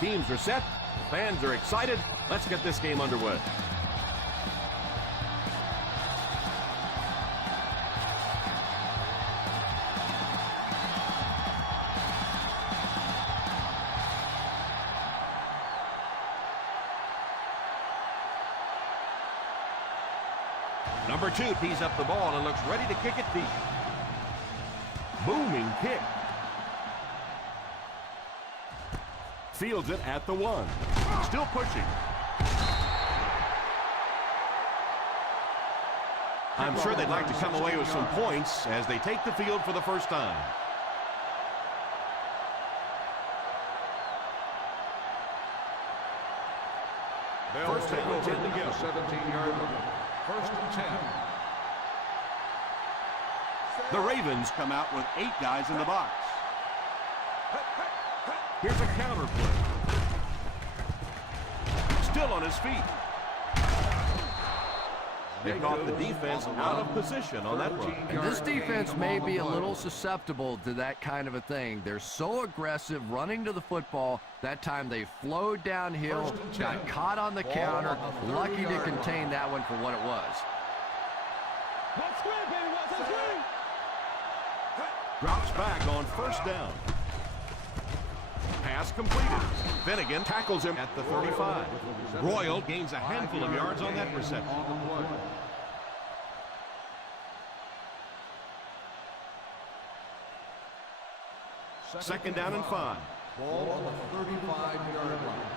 Teams are set. The fans are excited. Let's get this game underway. Number 2 tees up the ball and looks ready to kick it deep. Booming kick. Fields it at the 1. Still pushing. I'm sure they'd like to come away with some points as they take the field for the first time. First down, 10 to go. 17-yard line. First and 10. The Ravens come out with 8 guys in the box. Here's a counter play. Still on his feet. They caught the defense out of position on that run. And this defense may be a little susceptible to that kind of a thing. They're so aggressive running to the football. That time they flowed downhill, got caught on the counter. Lucky to contain that one for what it was. Drops back on first down. Pass completed. Finnegan tackles him at the 35. Royal gains a handful of yards on that reception. Second down and 5. Ball on the 35-yard line.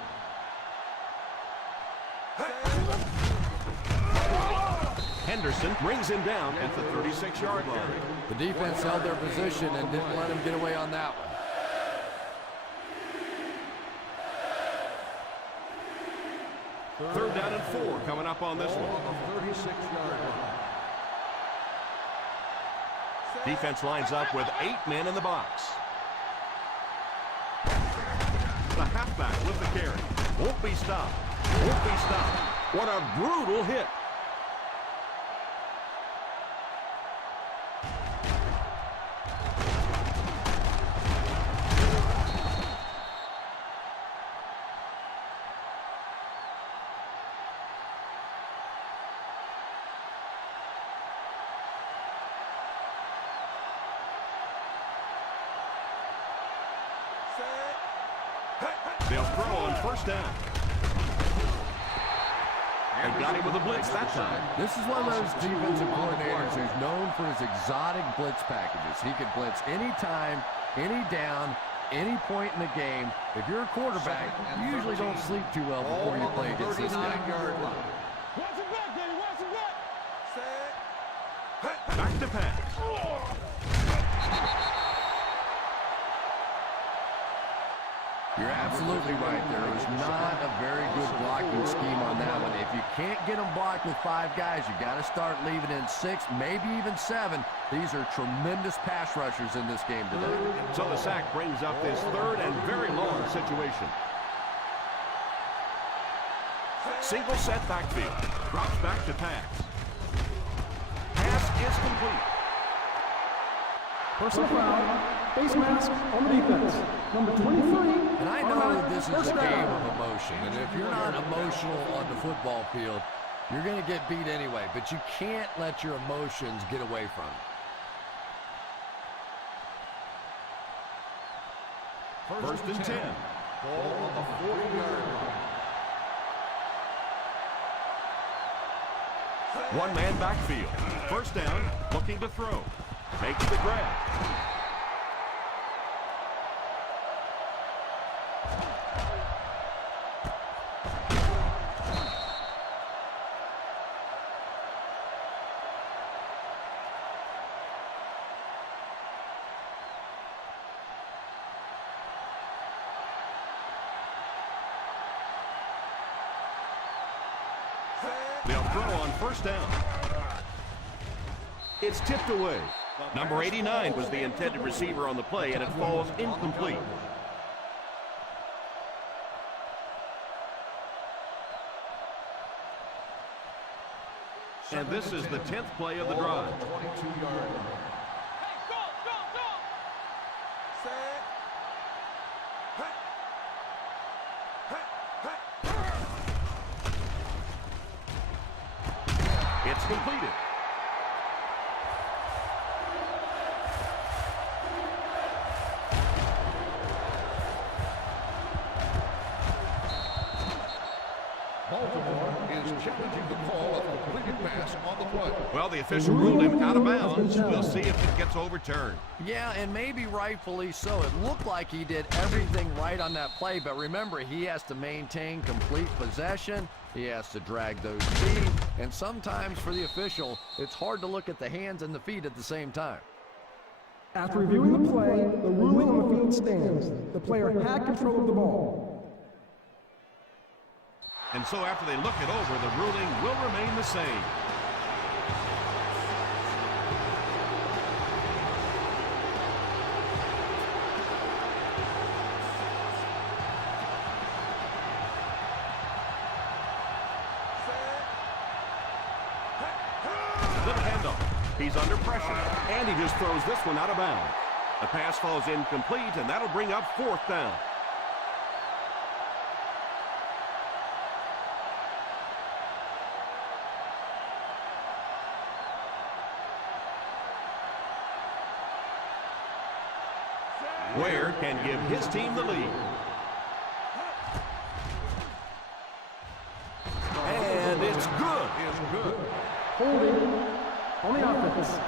Henderson brings him down at the 36-yard line. The defense held their position and didn't let him get away on that one. Third down and 4 coming up on this one. 36-yard line. Defense lines up with 8 men in the box. The halfback with the carry. Won't be stopped. Won't be stopped. What a brutal hit. They'll throw on first down. And got him with a blitz that time. This is one of those defensive coordinators who's known for his exotic blitz packages. He can blitz any time, any down, any point in the game. If you're a quarterback, you usually don't sleep too well before you play against this guy. Back to pass. You're absolutely right. There was not a very good blocking scheme on that one. If you can't get them blocked with 5 guys, you got to start leaving in 6, maybe even 7. These are tremendous pass rushers in this game today. So the sack brings up this third and very long situation. Single set backfield. Drops back to pass. Pass is complete. Personal foul, face mask on the defense. Number 23. And I know this is a game of emotion, and if you're not emotional on the football field, you're going to get beat anyway, but you can't let your emotions get away from you. First and 10. Ball on the 40-yard line. One-man backfield. First down, looking to throw. Making the grab. They'll throw on first down. It's tipped away. Number 89 was the intended receiver on the play, and it falls incomplete. And this is the 10th play of the drive. 22-yard line. It's completed. Baltimore is challenging the call of a completed pass on the play. Well, the official ruled him out of bounds. We'll see if it gets overturned. Yeah, and maybe rightfully so. It looked like he did everything right on that play, but remember, he has to maintain complete possession. He has to drag those feet, and sometimes for the official, it's hard to look at the hands and the feet at the same time. After reviewing the play, the ruling on the field stands. The player had control of the ball. And so after they look it over, the ruling will remain the same. Little handoff. He's under pressure, and he just throws this one out of bounds. The pass falls incomplete, and that'll bring up fourth down. Ware can give his team the lead. And it's good. Holding on the offense.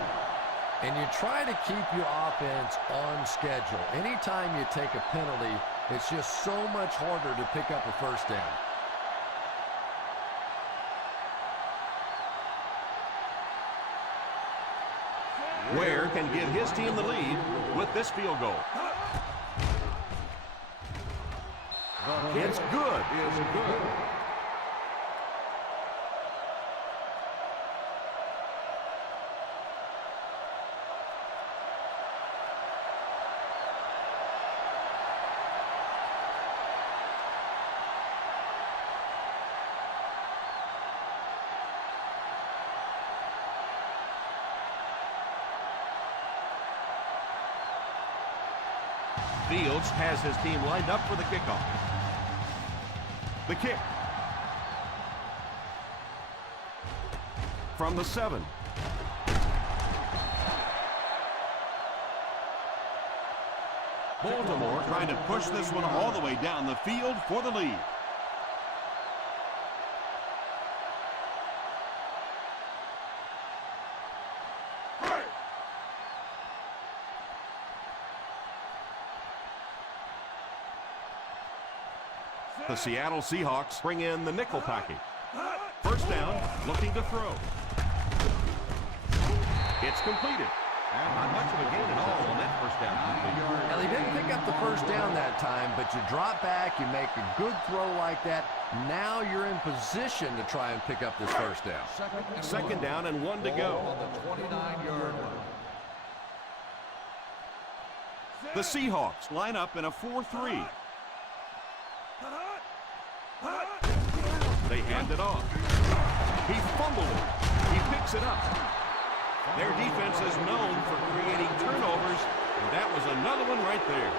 And you try to keep your offense on schedule. Anytime you take a penalty, it's just so much harder to pick up a first down. Ware can give his team the lead with this field goal. It's good. Fields has his team lined up for the kickoff. The kick. From the 7. Baltimore trying to push this one all the way down the field for the lead. The Seattle Seahawks bring in the nickel package. First down, looking to throw. It's completed. And not much of a gain at all on that first down. Now, they didn't pick up the first down that time, but you drop back, you make a good throw like that. Now you're in position to try and pick up this first down. Second down and 1 to go. On the 29-yard line. The Seahawks line up in a 4-3. They hand it off. He fumbled it. He picks it up. Their defense is known for creating turnovers, and that was another one right there.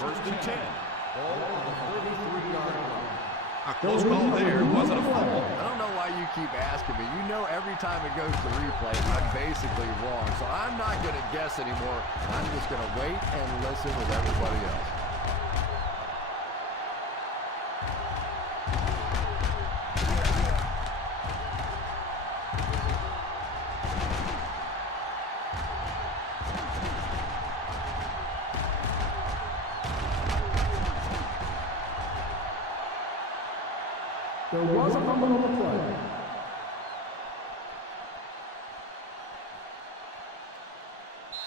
First and 10. Ball on the 33-yard line. A close call there. Wasn't a fumble. I don't know why you keep asking me. You know every time it goes to replay, I'm basically wrong. So I'm not going to guess anymore. I'm just going to wait and listen with everybody else. There was a fumble on the play.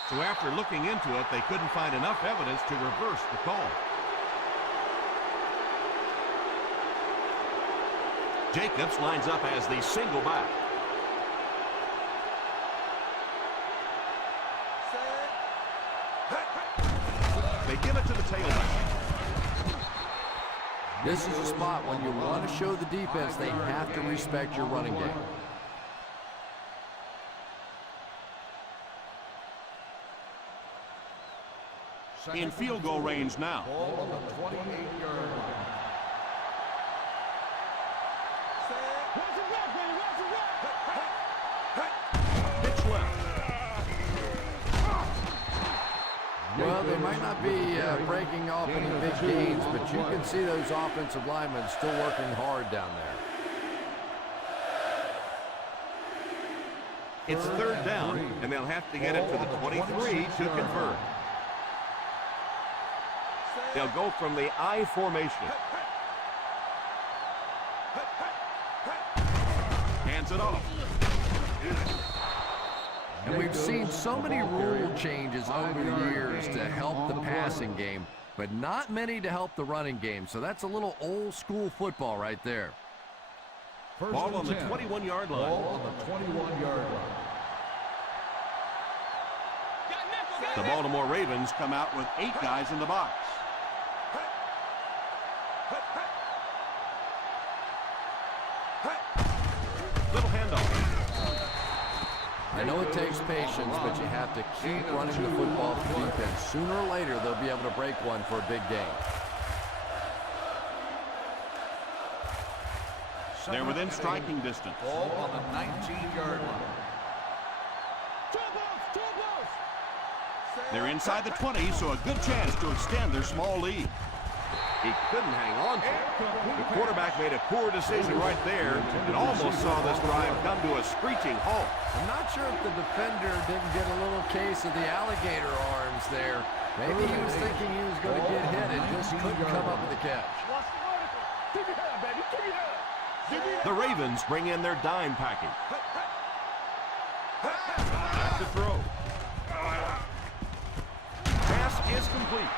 So after looking into it, they couldn't find enough evidence to reverse the call. Jacobs lines up as the single back. They give it to the tailback. This is a spot when you want to show the defense they have to respect your running game. In field goal range now. Ball on the 28-yard line. Pitch left. Well, they might not be breaking off any big gains, but you can see those offensive linemen still working hard down there. It's third down, and they'll have to get it to the 23 to convert. They'll go from the I formation. Hands it off. And we've seen so many rule changes over the years to help the passing game, but not many to help the running game. So that's a little old school football right there. Ball on the 21-yard line. Ball on the 21-yard line. The Baltimore Ravens come out with 8 guys in the box. Little handoff. I know it takes patience, but you have to keep running the football to the defense. Sooner or later, they'll be able to break one for a big gain. They're within striking distance. Ball on the 19-yard line. They're inside the 20, so a good chance to extend their small lead. He couldn't hang on to it. The quarterback made a poor decision right there and almost saw this drive come to a screeching halt. I'm not sure if the defender didn't get a little case of the alligator arms there. Maybe he was thinking he was going to get hit and just couldn't come up with the catch. The Ravens bring in their dime package. Back to throw. Pass is complete.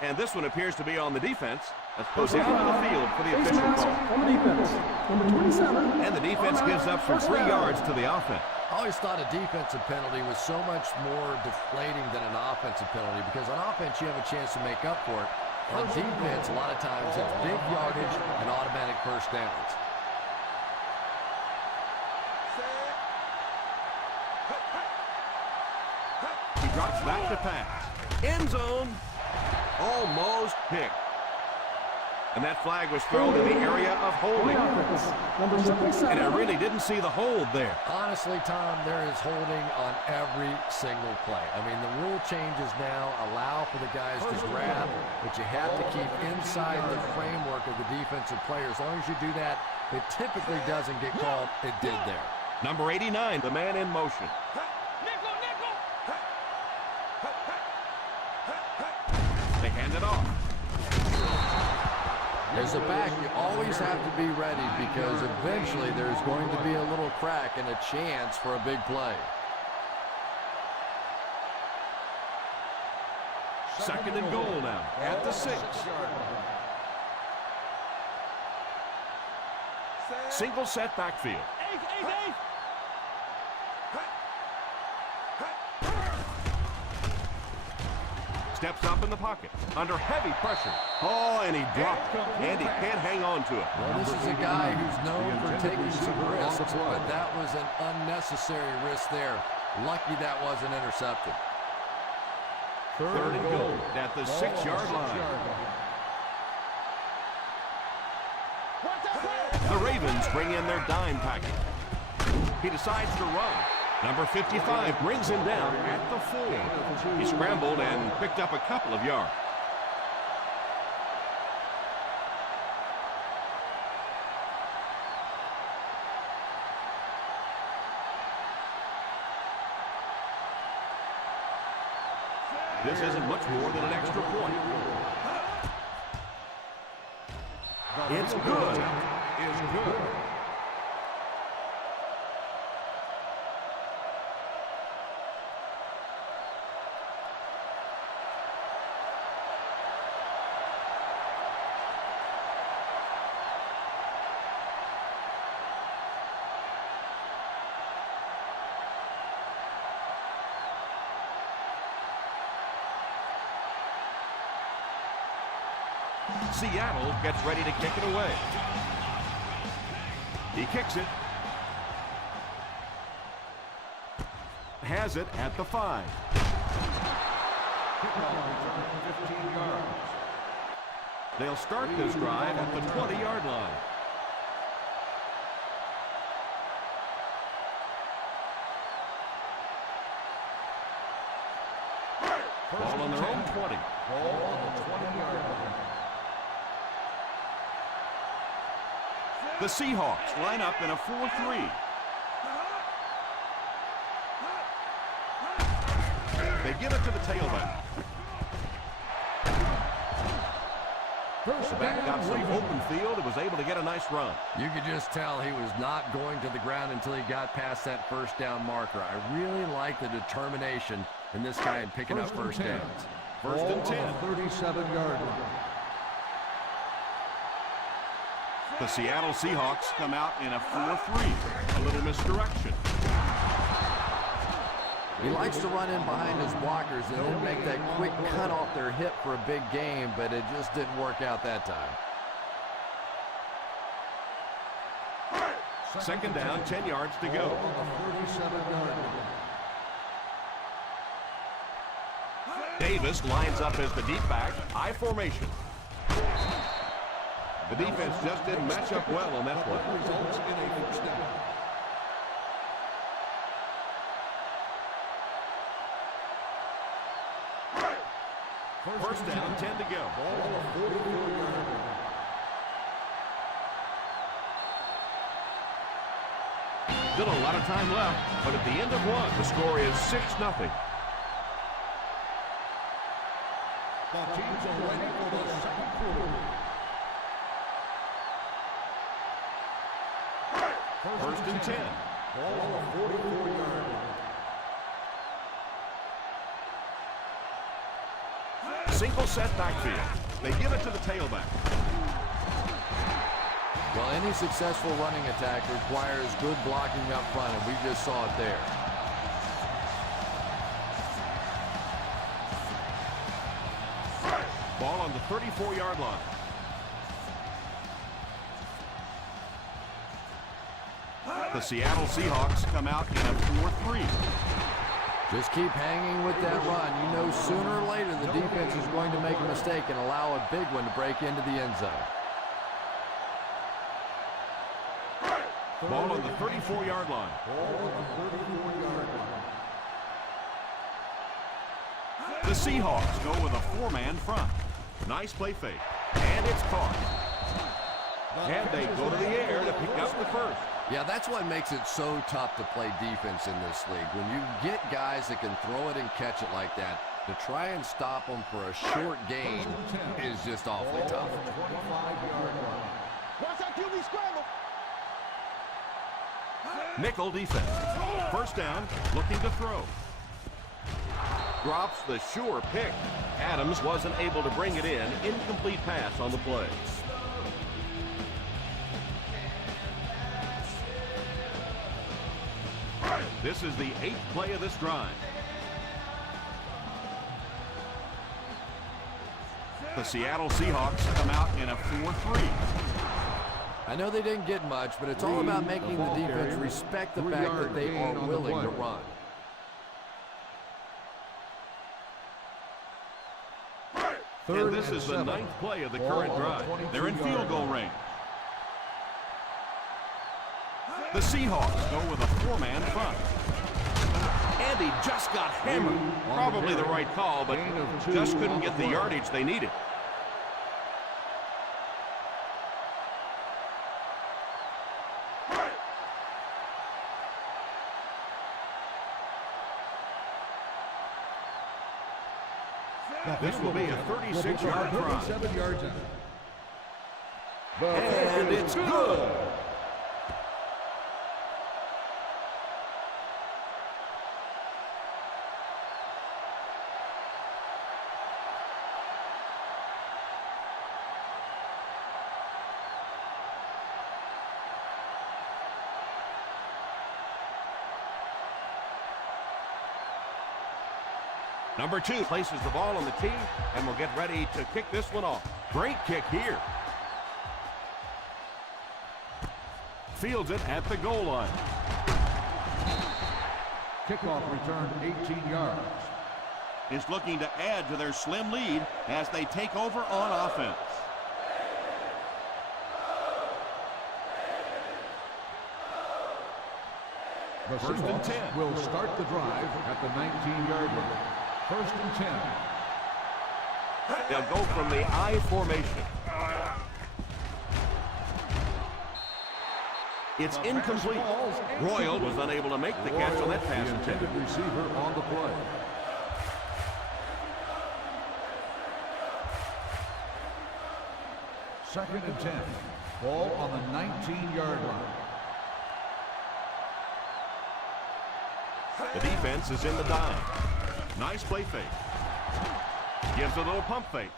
And this one appears to be on the defense. That goes out of the field for the Face official mask call. on the defense. Number 27. And the defense gives up some 3 yards to the offense. I always thought a defensive penalty was so much more deflating than an offensive penalty because on offense you have a chance to make up for it. On defense, a lot of times it's big yardage and automatic first downs. He drops back to pass. End zone. Almost picked. And that flag was thrown in the area of holding. Number 77. And I really didn't see the hold there. Honestly, Tom, there is holding on every single play. I mean, the rule changes now allow for the guys to grab, but you have to keep inside the framework of the defensive player. As long as you do that, it typically doesn't get called. It did there. Number 89, the man in motion. They hand it off. As a back, you always have to be ready because eventually there's going to be a little crack and a chance for a big play. Second and goal now at the 6. Single set backfield. Steps up in the pocket under heavy pressure. Oh, and he dropped it. And he can't hang on to it. Well, this is a guy who's known for taking some risks, but that was an unnecessary risk there. Lucky that wasn't intercepted. Third and goal at the 6-yard line. The Ravens bring in their dime package. He decides to run. Number 55 brings him down at the 4. He scrambled and picked up a couple of yards. This isn't much more than an extra point. It's good. Is good. Seattle gets ready to kick it away. He kicks it. Has it at the 5. Kickoff return 15 yards. They'll start this drive at the 20-yard line. Ball on their own 20. Ball on the 20-yard line. The Seahawks line up in a 4-3. They give it to the tailback. The back got some open field and was able to get a nice run. You could just tell he was not going to the ground until he got past that first down marker. I really like the determination in this guy in picking up first downs. First and 10. 37-yard line. The Seattle Seahawks come out in a 4-3. A little misdirection. He likes to run in behind his blockers and then make that quick cut off their hip for a big game, but it just didn't work out that time. Second down, 10 yards to go. On the 37-yard line. Davis lines up as the deep back, I formation. The defense just didn't match up well on that play. Results in a first down. First down, 10 to go. Ball on the 44-yard line. Still a lot of time left, but at the end of one, the score is 6-0. The teams are ready for the second quarter. First and 10. Ball on the 44-yard line. Single set backfield. They give it to the tailback. Well, any successful running attack requires good blocking up front, and we just saw it there. Ball on the 34-yard line. The Seattle Seahawks come out in a 4-3. Just keep hanging with that run. You know sooner or later the defense is going to make a mistake and allow a big one to break into the end zone. Ball on the 34-yard line. Ball on the 34-yard line. The Seahawks go with a 4-man front. Nice play fake. And it's caught. And they go to the air to pick up the first. Yeah, that's what makes it so tough to play defense in this league. When you get guys that can throw it and catch it like that, to try and stop them for a short gain is just awfully tough. 25-yard line. Watch that QB scramble. Nickel defense. First down, looking to throw. Drops the sure pick. Adams wasn't able to bring it in. Incomplete pass on the play. This is the 8th play of this drive. The Seattle Seahawks come out in a 4-3. I know they didn't get much, but it's all about making the defense respect the fact that they are willing to run. And this is the 9th play of the current drive. They're in field goal range. The Seahawks go with a 4-man front. And he just got hammered. Probably the right call, but just couldn't get the yardage they needed. This will be a 36-yard drive. 37 yards out. And it's good. Number 2 places the ball on the tee and will get ready to kick this one off. Great kick here. Fields it at the goal line. Kickoff return 18 yards. Is looking to add to their slim lead as they take over on offense. The First and 10. will start the drive at the 19-yard line. First and 10. They'll go from the I formation. It's incomplete. Royal was unable to make the catch on that pass The attempt. intended receiver on the play. Second and 10. Ball on the 19-yard line. The defense is in the dime. Nice play fake. Gives a little pump fake.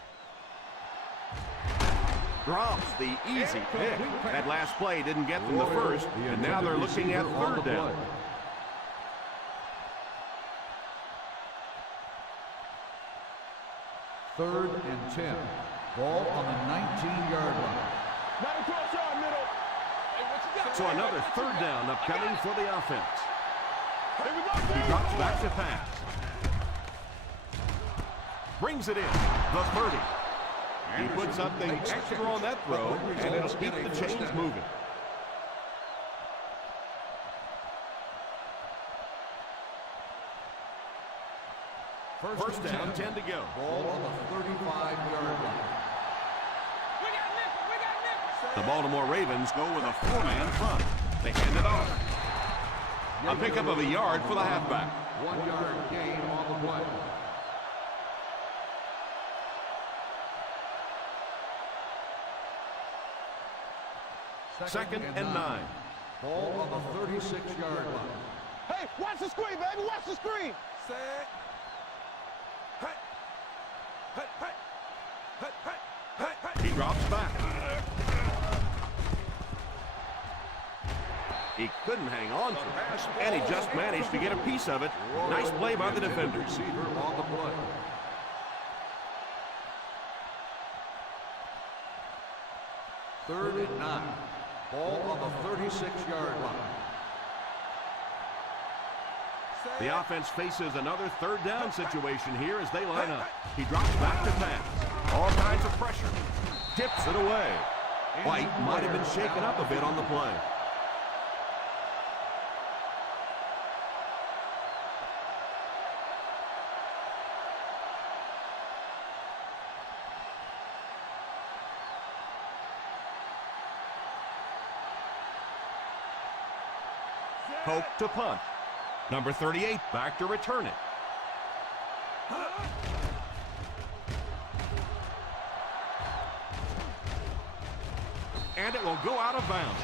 Drops the easy pick. That last play didn't get them the first, and now they're looking at third down. Third and 10. Ball on the 19-yard line. So another third down upcoming for the offense. He drops back to pass. Brings it in. The 30. He puts something extra on that throw, and it'll keep the chains moving. First down, 10 to go. Ball on the 35-yard line. The Baltimore Ravens go with a 4-man front. They hand it off. A pickup of a yard for the halfback. 1 yard gain on the play. Second and 9. Ball on the 36-yard line. Hey, watch the screen, baby. Watch the screen. Set. Hut. Hut, hut. Hut, hut. Hut, hut. He drops back. He couldn't hang on to it, and he just managed to get a piece of it. Nice play by the defender. Receiver on the play. Third and 9. Ball on the 36-yard line. The offense faces another third down situation here as they line up. He drops back to pass. All kinds of pressure. Tips it away. White might have been shaken up a bit on the play. Poke to punt. Number 38 back to return it. And it will go out of bounds.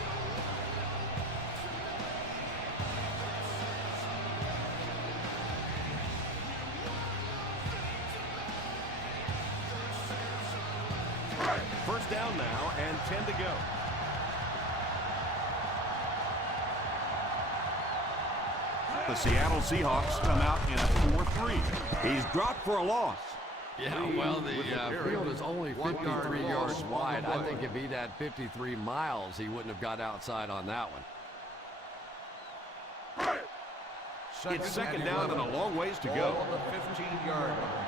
First down now and 10 to go. The Seattle Seahawks come out in a 4-3. He's dropped for a loss. Yeah, well, the field is only 53 yards wide. I think if he'd had 53 miles, he wouldn't have got outside on that one. It's second down and a long ways to go. On the 15-yard line.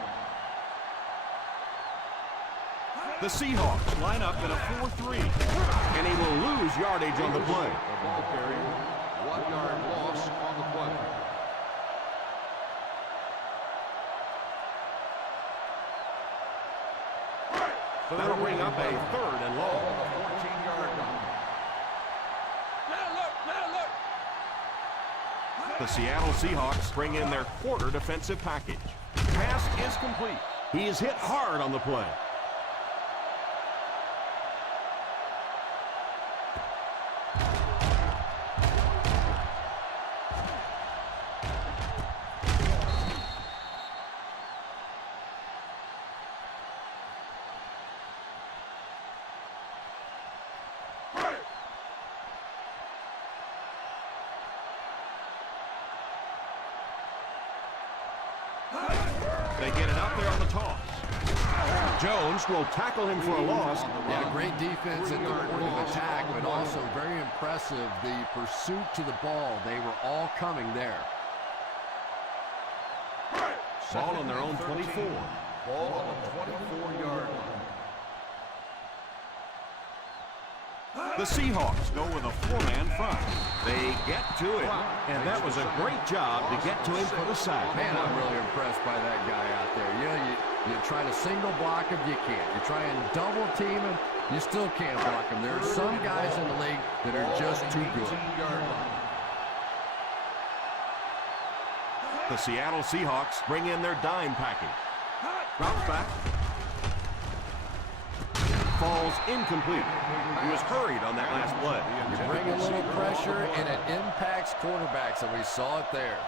The Seahawks line up in a 4-3, and he will lose yardage on the play. The ball carrier, 1 yard loss on the play. So that'll bring up a third and long. On the 14-yard line. The Seattle Seahawks bring in their quarter defensive package. Pass is complete. He is hit hard on the play. They get it out there on the toss. Jones will tackle him for a loss. Yeah, great defense at the point of attack, but also very impressive, the pursuit to the ball. They were all coming there. Ball on their own 24. Ball on the 24-yard line. The Seahawks go with a 4-man front. They get to it, and that was a great job to get to him for the sack. Man, I'm really impressed by that guy out there. You try to single block him, you can't. You try and double team him, you still can't block him. There are some guys in the league that are just too good. The Seattle Seahawks bring in their dime package. Drops back. Falls incomplete. He was hurried on that last play. You bring a little pressure, and it impacts quarterbacks, and we saw it there.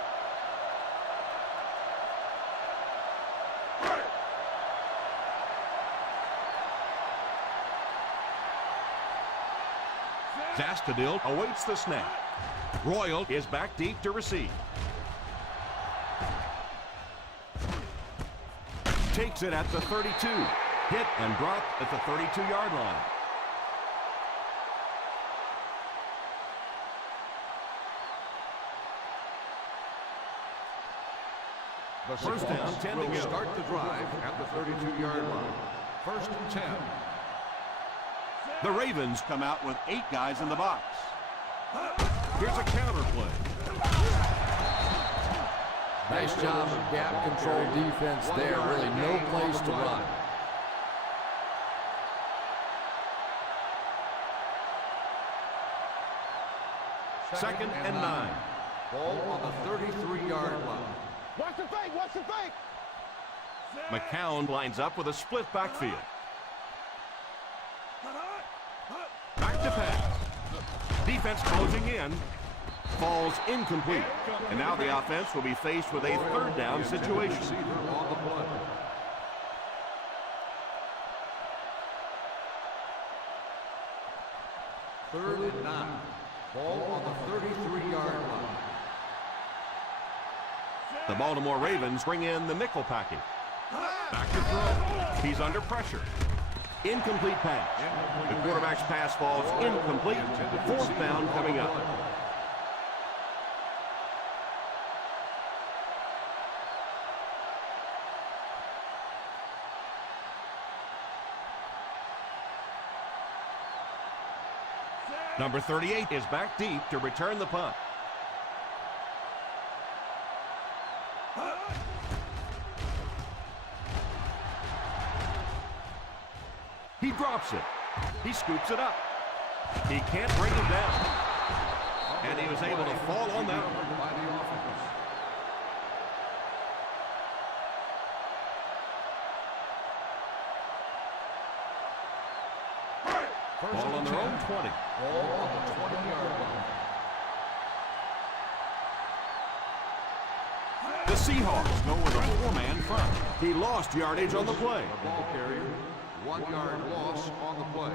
Zastadil awaits the snap. Royal is back deep to receive. Takes it at the 32. Hit and dropped at the 32-yard line. The First down, 10 to go. Start the drive at the 32-yard line. First and 10. The Ravens come out with 8 guys in the box. Here's a counter play. Nice job of gap control defense there. Really no place to run. Second and 9. Ball on the 33-yard line. Watch the fake, watch the fake. McCown lines up with a split backfield. Back to pass. Defense closing in. Falls incomplete. And now the offense will be faced with a third down situation. On the play. Third and 9. Ball on the 33-yard line. The Baltimore Ravens bring in the nickel package. Back to throw. He's under pressure. Incomplete pass. The quarterback's pass falls incomplete. Fourth down coming up. Number 38 is back deep to return the punt. He drops it. He scoops it up. He can't bring him down. And he was able to fall on that one. By the offense. Ball on their own 20. Ball on the 20-yard line. The Seahawks go with a 4-man front. He lost yardage on the play. The ball carrier, 1-yard loss on the play.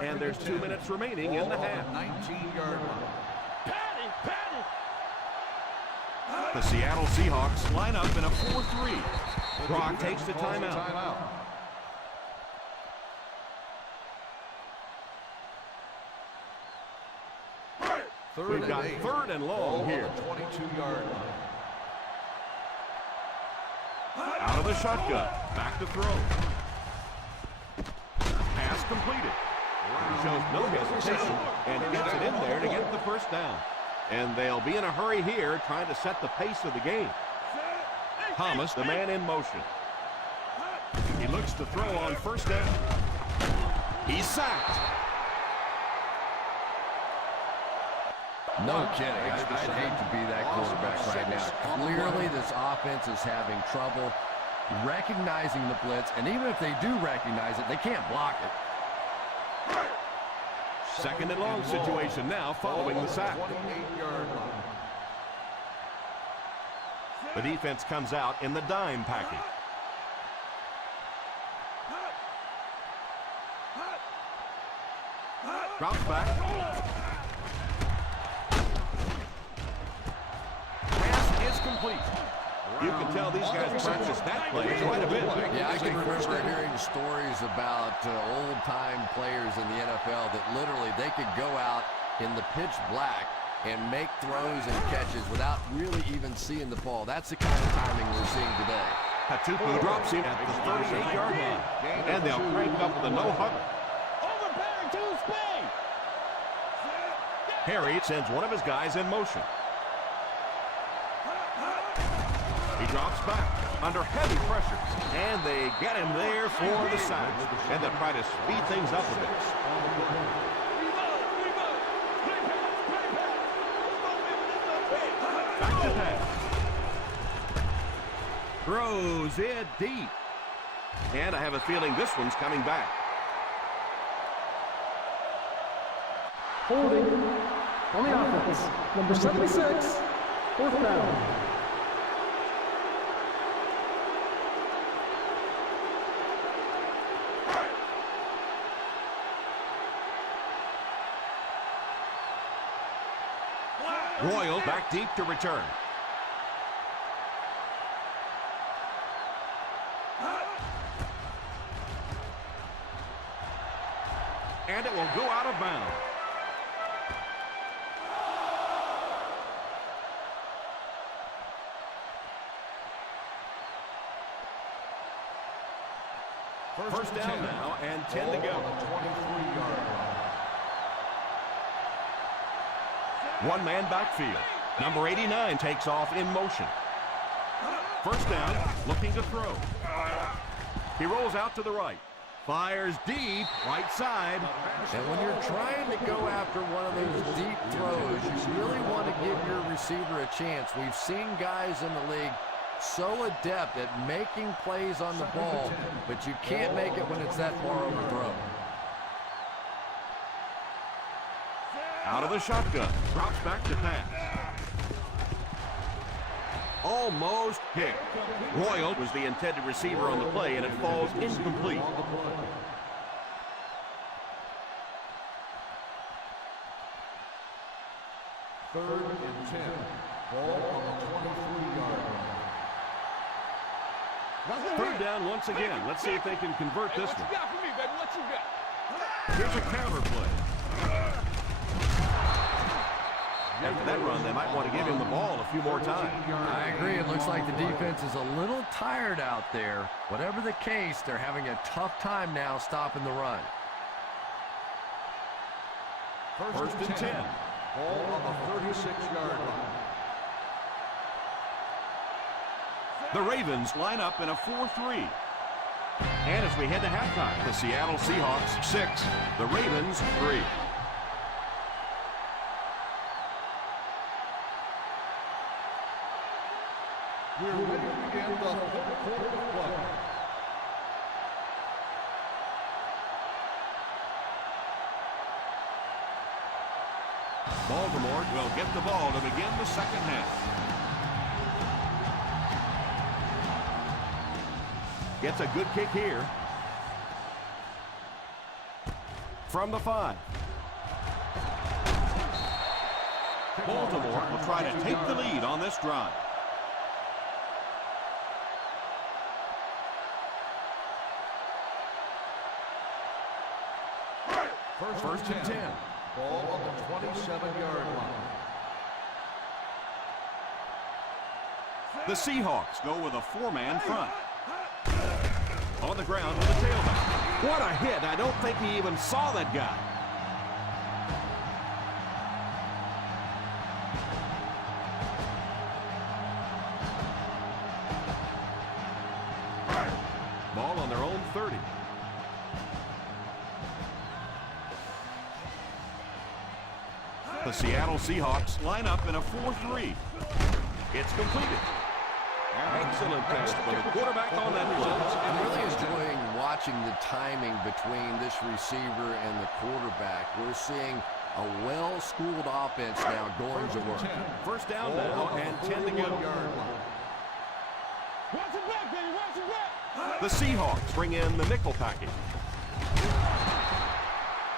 And there's 2 minutes remaining in the half. 19-yard line. The Seattle Seahawks line up in a 4-3. Brock takes the timeout. We've got third and long here. 22-yard line. Out of the shotgun. Back to throw. Pass completed. He shows no hesitation and gets it in there to get the first down. And they'll be in a hurry here, trying to set the pace of the game. Thomas, the man in motion. He looks to throw on first down. He's sacked. No kidding. I'd hate to be that quarterback right now. Clearly, this offense is having trouble recognizing the blitz, and even if they do recognize it, they can't block it. Second and long situation now following the sack. 28-yard line. The defense comes out in the dime package. Drops back. Pass is complete. You can tell these guys practice that play quite a bit. Yeah, I can remember hearing stories about old-time players in the NFL that literally they could go out in the pitch black and make throws and catches without really even seeing the ball. That's the kind of timing we're seeing today. Hatupu drops him at the 38-yard line. And they'll crank up the no-huddle. Overbearing to speed. Harry sends one of his guys in motion. He drops back under heavy pressure. And they get him there for the sack. And they'll try to speed things up a bit. Back to pass. Throws it deep. And I have a feeling this one's coming back. Holding on the offense. Number 76, fourth down. Royal back deep to return. And it will go out of bounds. First down now and 10 to go. One-man backfield. Number 89 takes off in motion. First down, looking to throw. He rolls out to the right. Fires deep, right side. And when you're trying to go after one of those deep throws, you really want to give your receiver a chance. We've seen guys in the league so adept at making plays on the ball, but you can't make it when it's that far overthrown. Out of the shotgun. Drops back to pass. Almost hit. Royal was the intended receiver on the play, and it falls incomplete. Third and 10. Ball on the 23-yard line. Third down once again. Let's see if they can convert this one. What you got for me, baby? What you got? Here's a counter play. After that run, they might want to give him the ball a few more times. I agree. It looks like the defense is a little tired out there. Whatever the case, they're having a tough time now stopping the run. First and 10. Ball on the 36-yard line. The Ravens line up in a 4-3. And as we head to halftime, the Seattle Seahawks 6, the Ravens 3. We're ready to begin the third quarter of play. Baltimore will get the ball to begin the second half. Gets a good kick here. From the 5. Baltimore will try to take the lead on this drive. First and 10. Ball on the 27-yard line. The Seahawks go with a 4-man front. On the ground with the tailback. What a hit. I don't think he even saw that guy. Ball on their own 30. The Seattle Seahawks line up in a 4-3. It's completed. Excellent test for the quarterback on that play. I'm really enjoying watching the timing between this receiver and the quarterback. We're seeing a well-schooled offense now going to work. First down now and 10 to go. The Seahawks bring in the nickel package.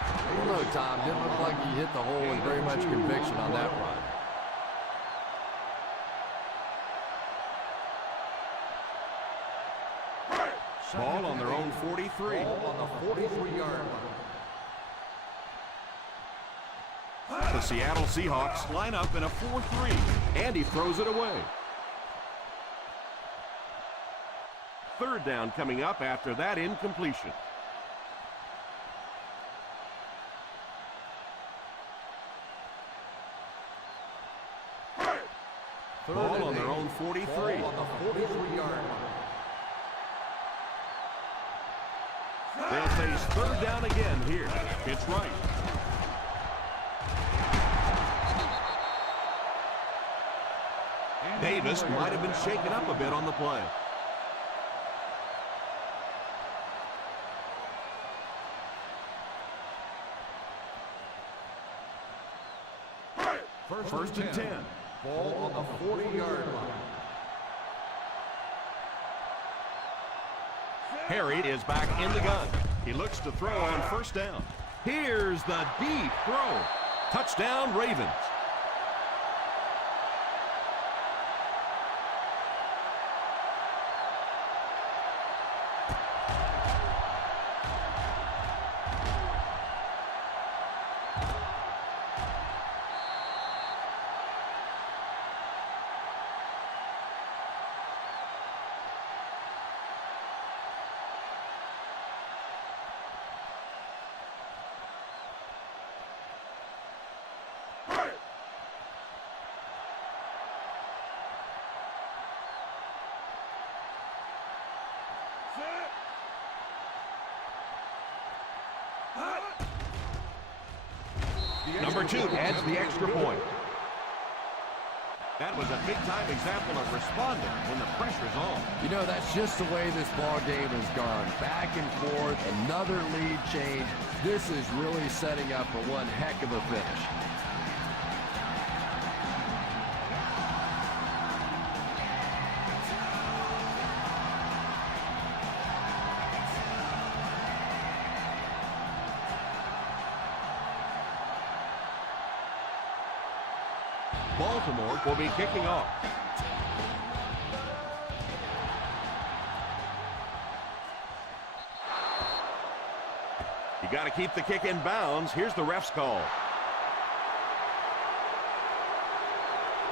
I don't know, Tom. Didn't look like he hit the hole with very much conviction on that run. Ball on their own 43. Ball on the 43-yard line. The Seattle Seahawks line up in a 4-3, and he throws it away. Third down coming up after that incompletion. Ball on their own 43. Ball on the 43-yard line. They'll face third down again here. It's right. Davis might have been shaken up a bit on the play. First and 10. Ball on the 40-yard line. Harry is back in the gun. He looks to throw on first down. Here's the deep throw. Touchdown, Ravens. Number 2 adds the extra point. That was a big-time example of responding when the pressure's on. You know, that's just the way this ball game has gone. Back and forth, another lead change. This is really setting up for one heck of a finish. Baltimore will be kicking off. You got to keep the kick in bounds. Here's the ref's call.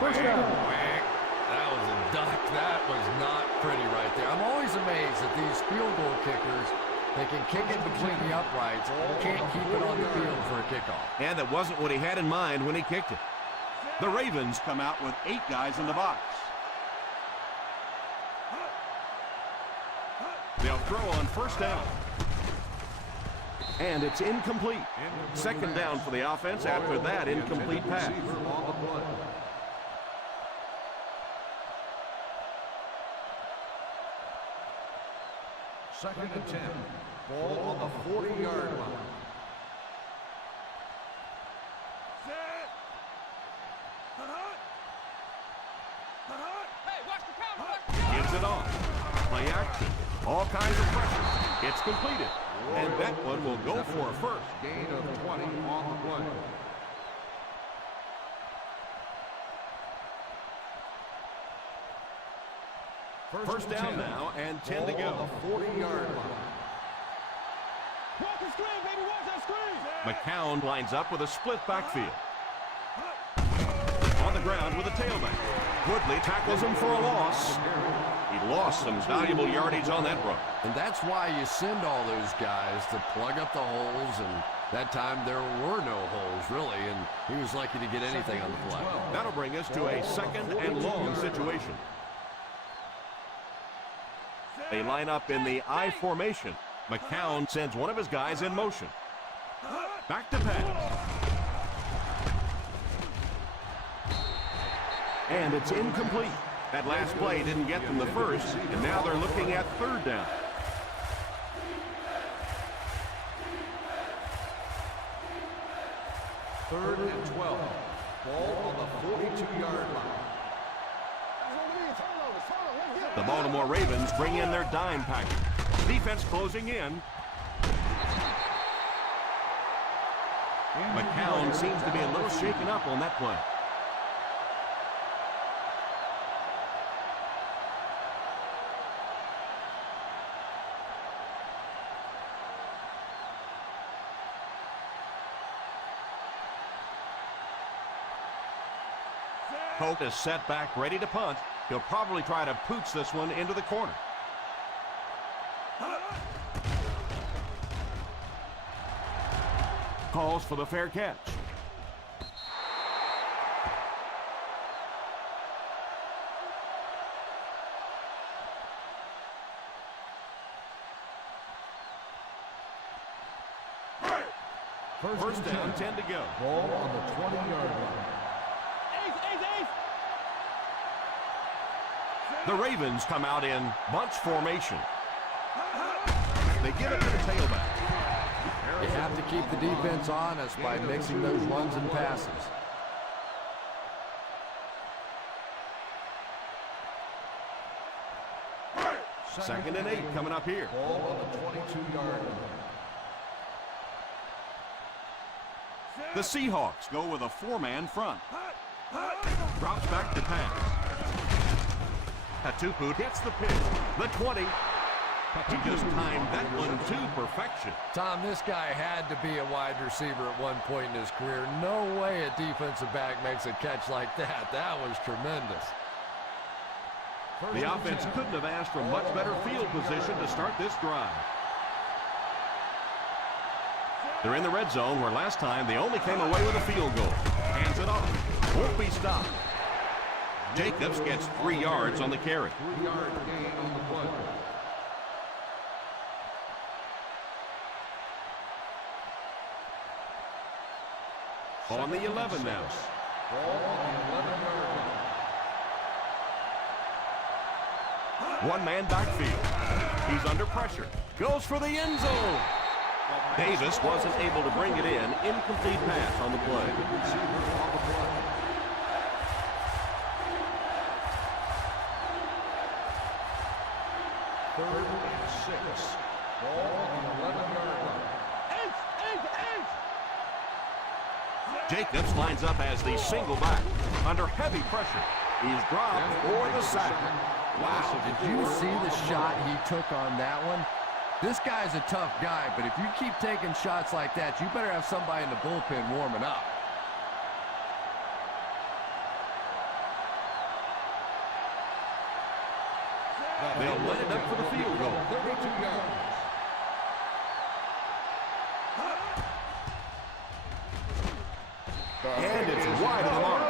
First down. That was a duck. That was not pretty right there. I'm always amazed that these field goal kickers, they can kick it between the uprights, can't keep it on the field for a kickoff. And that wasn't what he had in mind when he kicked it. The Ravens come out with 8 guys in the box. They'll throw on first down. And it's incomplete. Second down for the offense after that incomplete pass. Second and 10. Ball on the 40-yard line. Gives it off. Play action. All kinds of pressure. It's completed. And that one will go for a first. Gain of 20 on the play. First down now and 10 to go. On the 40-yard line. Watch the screen, baby, watch that screen. McCown lines up with a split backfield. On the ground with a tailback. Woodley tackles him for a loss. He lost some valuable yardage on that run. And that's why you send all those guys to plug up the holes, and that time there were no holes, really, and he was lucky to get anything on the play. That'll bring us to a second and long situation. They line up in the I formation. McCown sends one of his guys in motion. Back to pass. And it's incomplete. That last play didn't get them the first, and now they're looking at third down. Third and 12. Ball on the 42-yard line. The Baltimore Ravens bring in their dime package. Defense closing in. McCown seems to be a little shaken up on that play. Colt is set back, ready to punt. He'll probably try to pooch this one into the corner. Calls for the fair catch. First down, 10 to go. Ball on the 20-yard line. The Ravens come out in bunch formation. They give it to the tailback. You have to keep the defense honest by mixing those runs and passes. Second and 8 coming up here. Ball on the 22-yard line. The Seahawks go with a four-man front. Drops back to pass. Hatupu hits the pitch. The 20. He just timed that one to perfection. Tom, this guy had to be a wide receiver at one point in his career. No way a defensive back makes a catch like that. That was tremendous. The offense couldn't have asked for much better field position to start this drive. They're in the red zone where last time they only came away with a field goal. Hands it off. Won't be stopped. Jacobs gets 3 yards on the carry. 3-yard gain on the play. On the 11 now. Ball on the 11-yard line. One-man backfield. He's under pressure. Goes for the end zone. Davis wasn't able to bring it in. Incomplete pass on the play. Receiver on the play. Third and 6. Ball on the 11-yard line. Jacobs lines up as the single back. Under heavy pressure. He's dropped for the sack. Wow, did you see the shot he took on that one? This guy's a tough guy, but if you keep taking shots like that, you better have somebody in the bullpen warming up. They'll let it up for the field goal. 32 yards. And it's wide of the mark.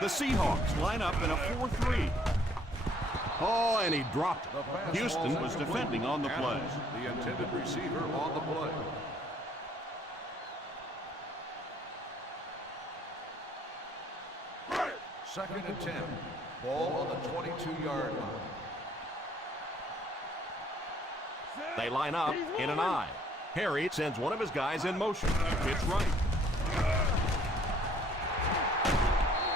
The Seahawks line up in a 4-3. Oh, and he dropped it. Houston was defending on the play. The intended receiver on the play. Second and 10. Ball on the 22-yard line. They line up in an I. Harry sends one of his guys in motion. It's right.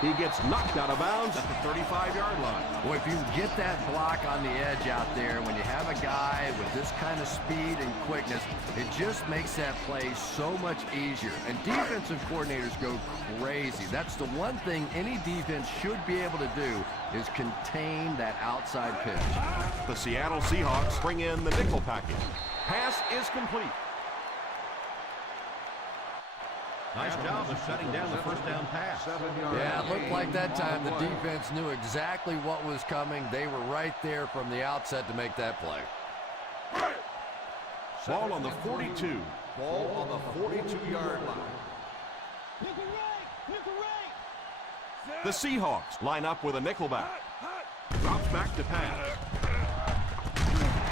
He gets knocked out of bounds at the 35-yard line. Boy, if you get that block on the edge out there, when you have a guy with this kind of speed and quickness, it just makes that play so much easier. And defensive coordinators go crazy. That's the one thing any defense should be able to do is contain that outside pitch. The Seattle Seahawks bring in the nickel package. Pass is complete. Nice job of shutting down the first down pass. Yeah, it looked like that time the defense knew exactly what was coming. They were right there from the outset to make that play. Ball on the 42. Ball on the 42-yard line. The Seahawks line up with a nickelback. Drops back to pass.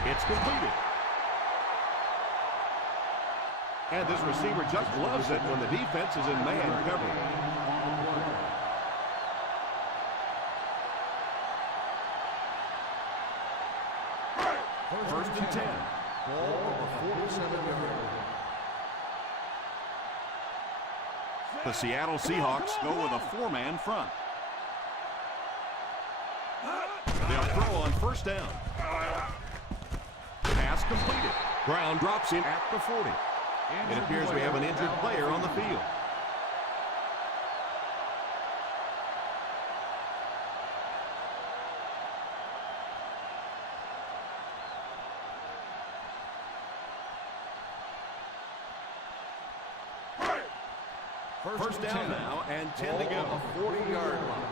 It's completed. And this receiver just loves it when the defense is in man coverage. First and 10. Ball on the 47-yard line. The Seattle Seahawks go with a four-man front. They'll throw on first down. Pass completed. Brown drops in at the 40. It appears we have an injured player on the field. First down now and 10 to go. On the 40-yard line.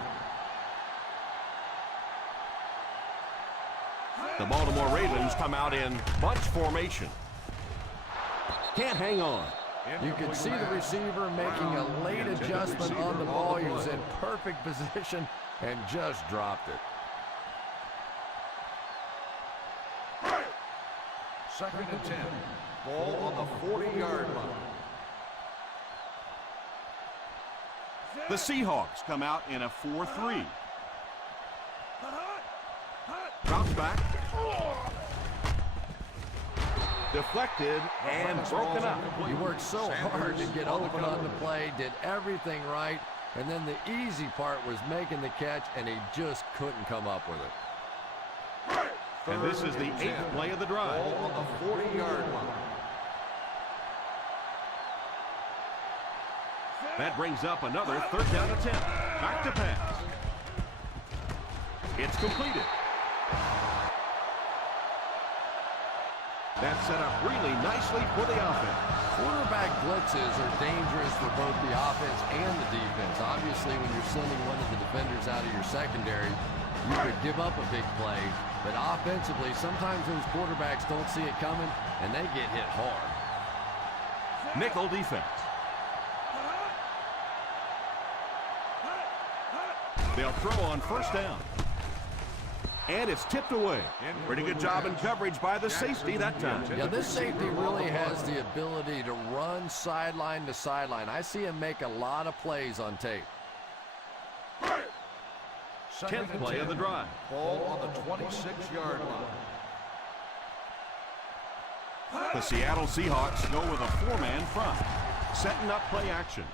The Baltimore Ravens come out in bunch formation. Can't hang on. You can see the receiver making a late adjustment on the ball. He was in perfect position and just dropped it. Second and 10. Ball on the 40-yard line. The Seahawks come out in a 4-3. Drops back. Deflected and broken up. He worked so hard to get open on the play, did everything right, and then the easy part was making the catch, and he just couldn't come up with it. And this is the 8th play of the drive. Ball on the 40-yard line. That brings up another third down attempt. Back to pass. It's completed. That set up really nicely for the offense. Quarterback blitzes are dangerous for both the offense and the defense. Obviously, when you're sending one of the defenders out of your secondary, you could give up a big play. But offensively, sometimes those quarterbacks don't see it coming, and they get hit hard. Nickel defense. They'll throw on first down. And it's tipped away. Pretty good job in coverage by the safety that time. Yeah, this safety really has the ability to run sideline to sideline. I see him make a lot of plays on tape. 10th play of the drive. Ball on the 26-yard line. The Seattle Seahawks go with a four-man front. Setting up play action.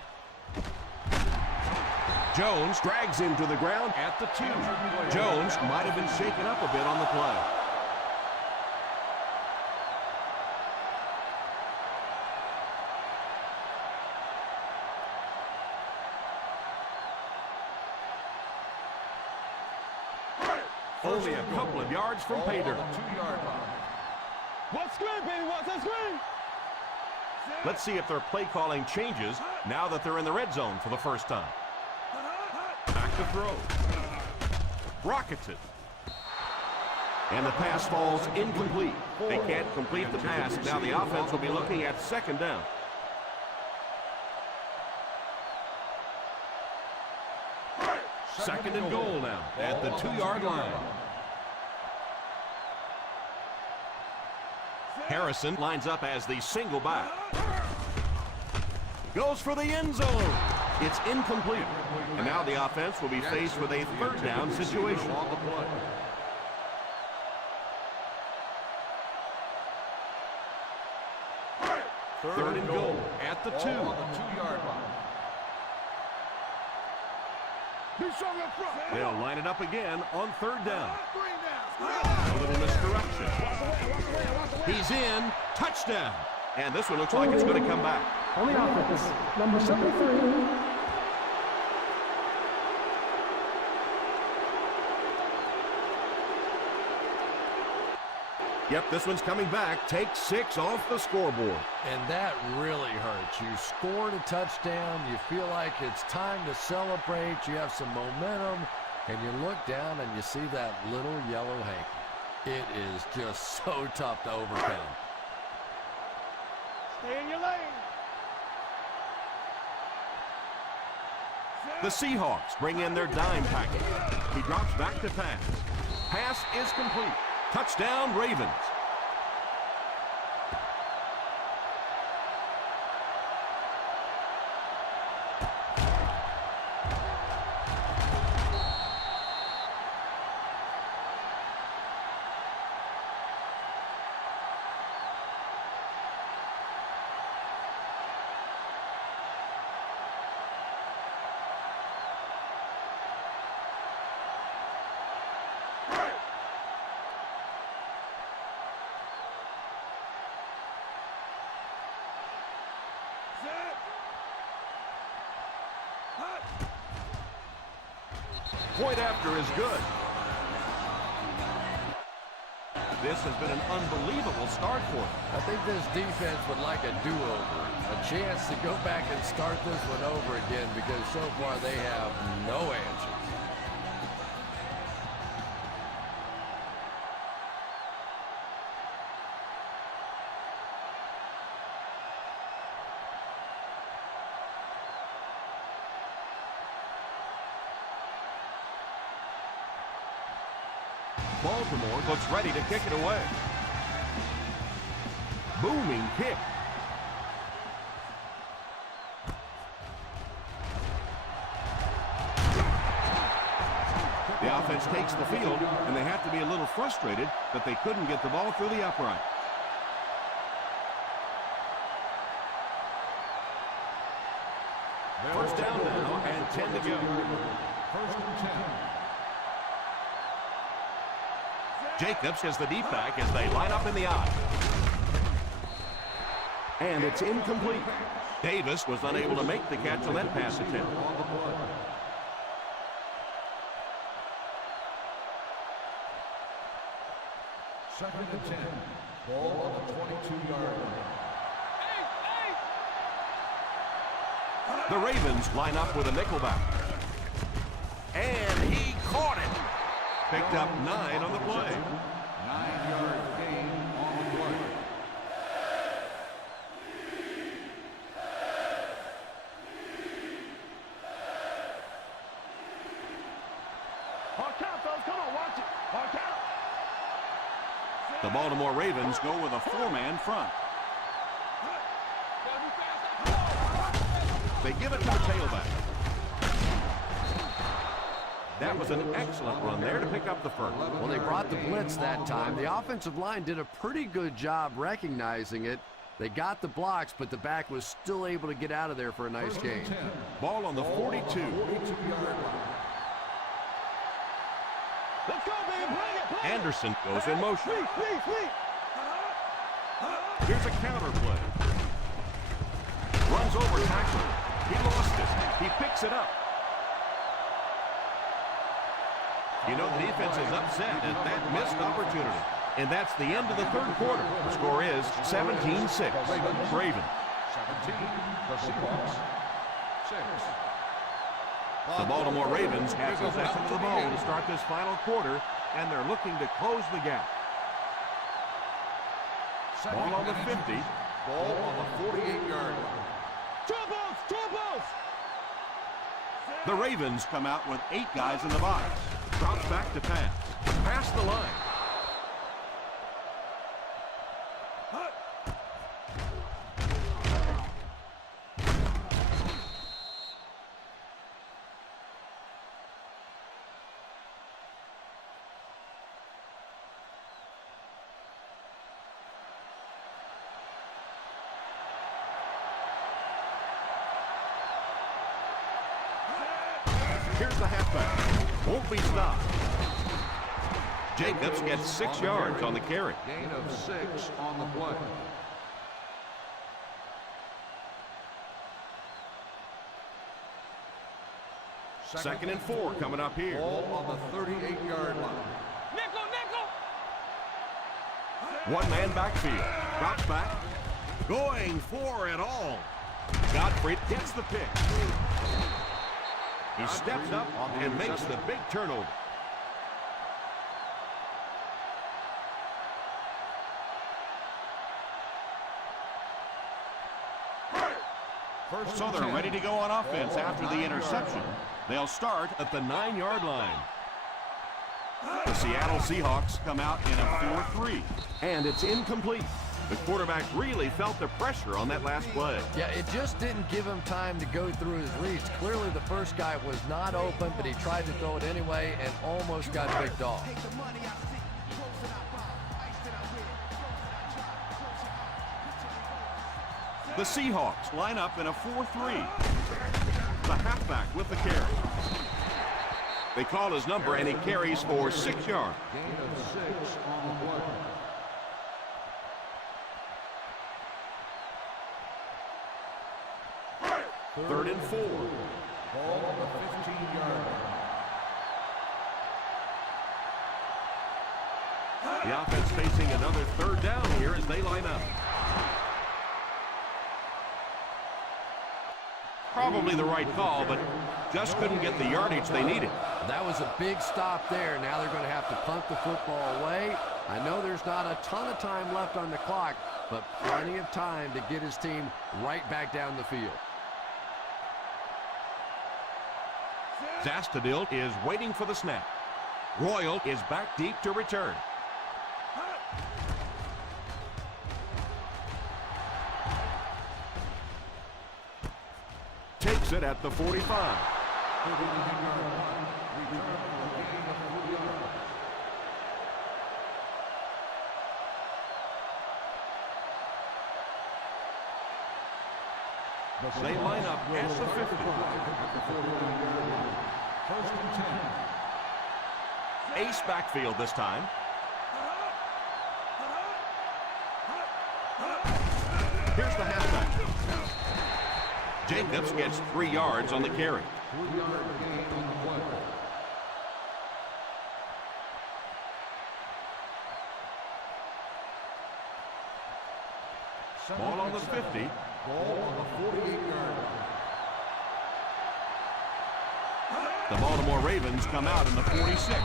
Jones drags him to the ground at the 2. Jones might have been shaken up a bit on the play. Only a couple of yards from pay dirt. 2-yard line. One screen, baby, one screen. Let's see if their play calling changes now that they're in the red zone for the first time. Back to throw. Rocketed. And the pass falls incomplete. They can't complete the pass. Now the offense will be looking at second down. Second and goal now at the 2-yard line. Harrison lines up as the single back. Goes for the end zone. It's incomplete. And now the offense will be faced with a third down situation. On the play. Third and goal at the 2. On the 2-yard line. They'll line it up again on third down. A little misdirection. He's in. Touchdown. And this one looks like it's going to come back. On the offense, number 73. Yep, this one's coming back. Take 6 off the scoreboard. And that really hurts. You scored a touchdown. You feel like it's time to celebrate. You have some momentum. And you look down and you see that little yellow hanky. It is just so tough to overcome. Stay in your lane. The Seahawks bring in their dime package. He drops back to pass. Pass is complete. Touchdown, Ravens. point after is good. This has been an unbelievable start for them. I think this defense would like a do-over, a chance to go back and start this one over again, because so far they have no answers. Baltimore looks ready to kick it away. Booming kick. The offense takes the field, and they have to be a little frustrated that they couldn't get the ball through the upright. First down now, and 10 to go. First and 10. Jacobs is the deep back as they line up in the eye. And it's incomplete. Davis was unable to make the catch on that pass attempt. Second and 10. Ball on the 22-yard line. The Ravens line up with a nickelback. And he caught it. Picked up 9 on the play. 9-yard gain on the play. Hard count, fellas. Come on, watch it. Hard count. The Baltimore Ravens go with a 4-man front. They give it to the tailback. That was an excellent run there to pick up the first. Well, they brought the blitz that time. The offensive line did a pretty good job recognizing it. They got the blocks, but the back was still able to get out of there for a nice gain. Ball on the 42. 42-yard line. Let's go, baby. Bring it. Bring Anderson goes in motion. it. Here's a counter play. Runs over tackler. He lost it. He picks it up. You know, the defense is upset at that missed opportunity. And that's the end of the third quarter. The score is 17-6. Ravens. 17. The Seahawks. 6. The Baltimore Ravens have possession of the ball to start this final quarter, and they're looking to close the gap. Ball on the 50. Ball on the 48-yard line. Troubles. Troubles. The Ravens come out with 8 guys in the box. Drops back to pass. Past the line. Here's the halfback. Won't be stopped. Jacobs gets 6 yards on the carry. Gain of 6 on the play. Second and 4 coming up here. Ball on the 38-yard line. Nickel. Nickel. One man backfield. Drops back. Going for it all. Godfrey gets the pick. He steps up and makes the big turnover. So they're ready to go on offense after the interception. They'll start at the 9-yard line. The Seattle Seahawks come out in a 4-3, and it's incomplete. The quarterback really felt the pressure on that last play. Yeah, it just didn't give him time to go through his reads. Clearly the first guy was not open, but he tried to throw it anyway and almost got picked off. The Seahawks line up in a 4-3. The halfback with the carry. They call his number, and he carries for 6 yards. Gain of 6 on the play. Third and 4. Ball on the 15-yard line. The offense facing another third down here as they line up. Probably the right call, but just couldn't get the yardage they needed. That was a big stop there. Now they're going to have to punt the football away. I know there's not a ton of time left on the clock, but plenty of time to get his team right back down the field. Zastadil is waiting for the snap. Royal is back deep to return. Takes it at the 45. They line up at the 50. First and 10. Ace backfield this time. Here's the halfback. Jacobs gets 3 yards on the carry. 3-yard gain on the play. Ball on the 50. Ball on the 48-yard line. The Baltimore Ravens come out in the 46.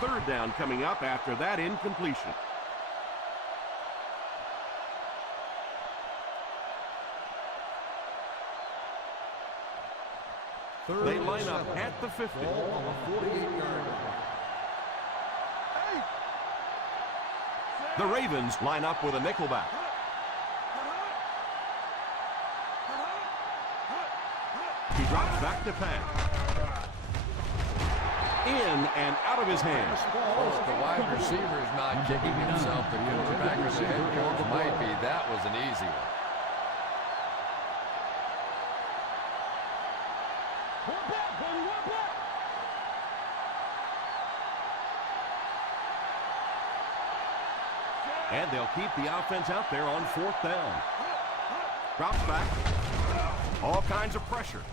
Third down coming up after that incompletion. They line up at the 50. Ball on the 48-yard line. The Ravens line up with a nickelback. He drops back to pass. In and out of his hands. The wide receiver is not kicking himself. The quarterback or the head coach might be. That was an easy one. One back, baby, one back. And they'll keep the offense out there on 4th down. Drops back. All kinds of pressure.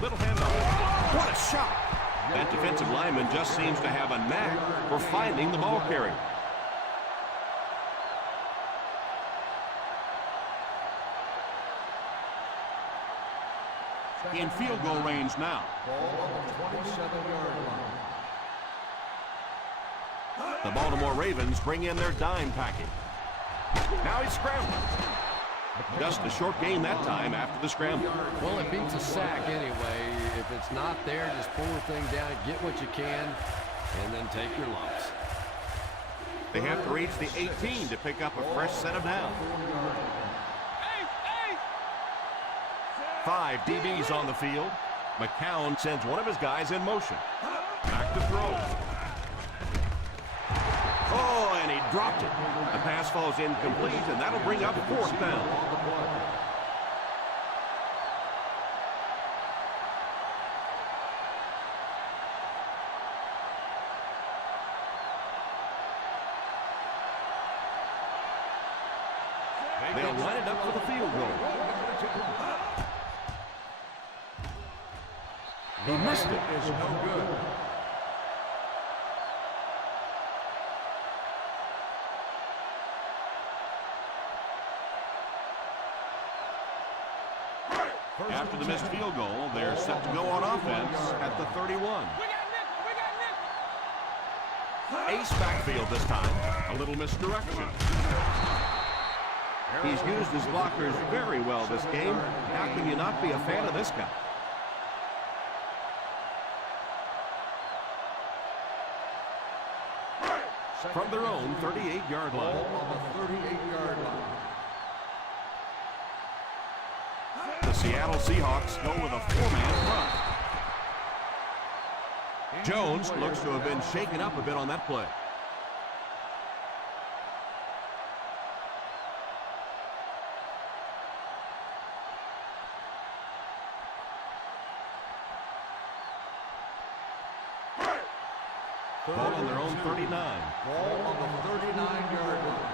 Little handoff. What a shot! That defensive lineman just seems to have a knack for finding the ball carrier. In field goal range now. Ball on the 27-yard line. The Baltimore Ravens bring in their dime package. Now he's scrambling. Just a short gain that time after the scramble. Well, it beats a sack anyway. If it's not there, just pull the thing down, get what you can, and then take your lumps. They have to reach the 18 to pick up a fresh set of downs. 5 DBs on the field. McCown sends one of his guys in motion. Back to throw. Oh, and he dropped it. The pass falls incomplete, and that'll bring up 4th down. They'll line it up for the field goal. He missed it. Is no good. After the missed field goal, they're set to go on offense at the 31. Ace backfield this time. A little misdirection. He's used his blockers very well this game. How can you not be a fan of this guy? From their own 38-yard line. Ball on the 38-yard line. The Seattle Seahawks go with a 4-man front. Jones looks to have been shaken up a bit on that play. Ball on their own 39. Ball on the 39-yard line.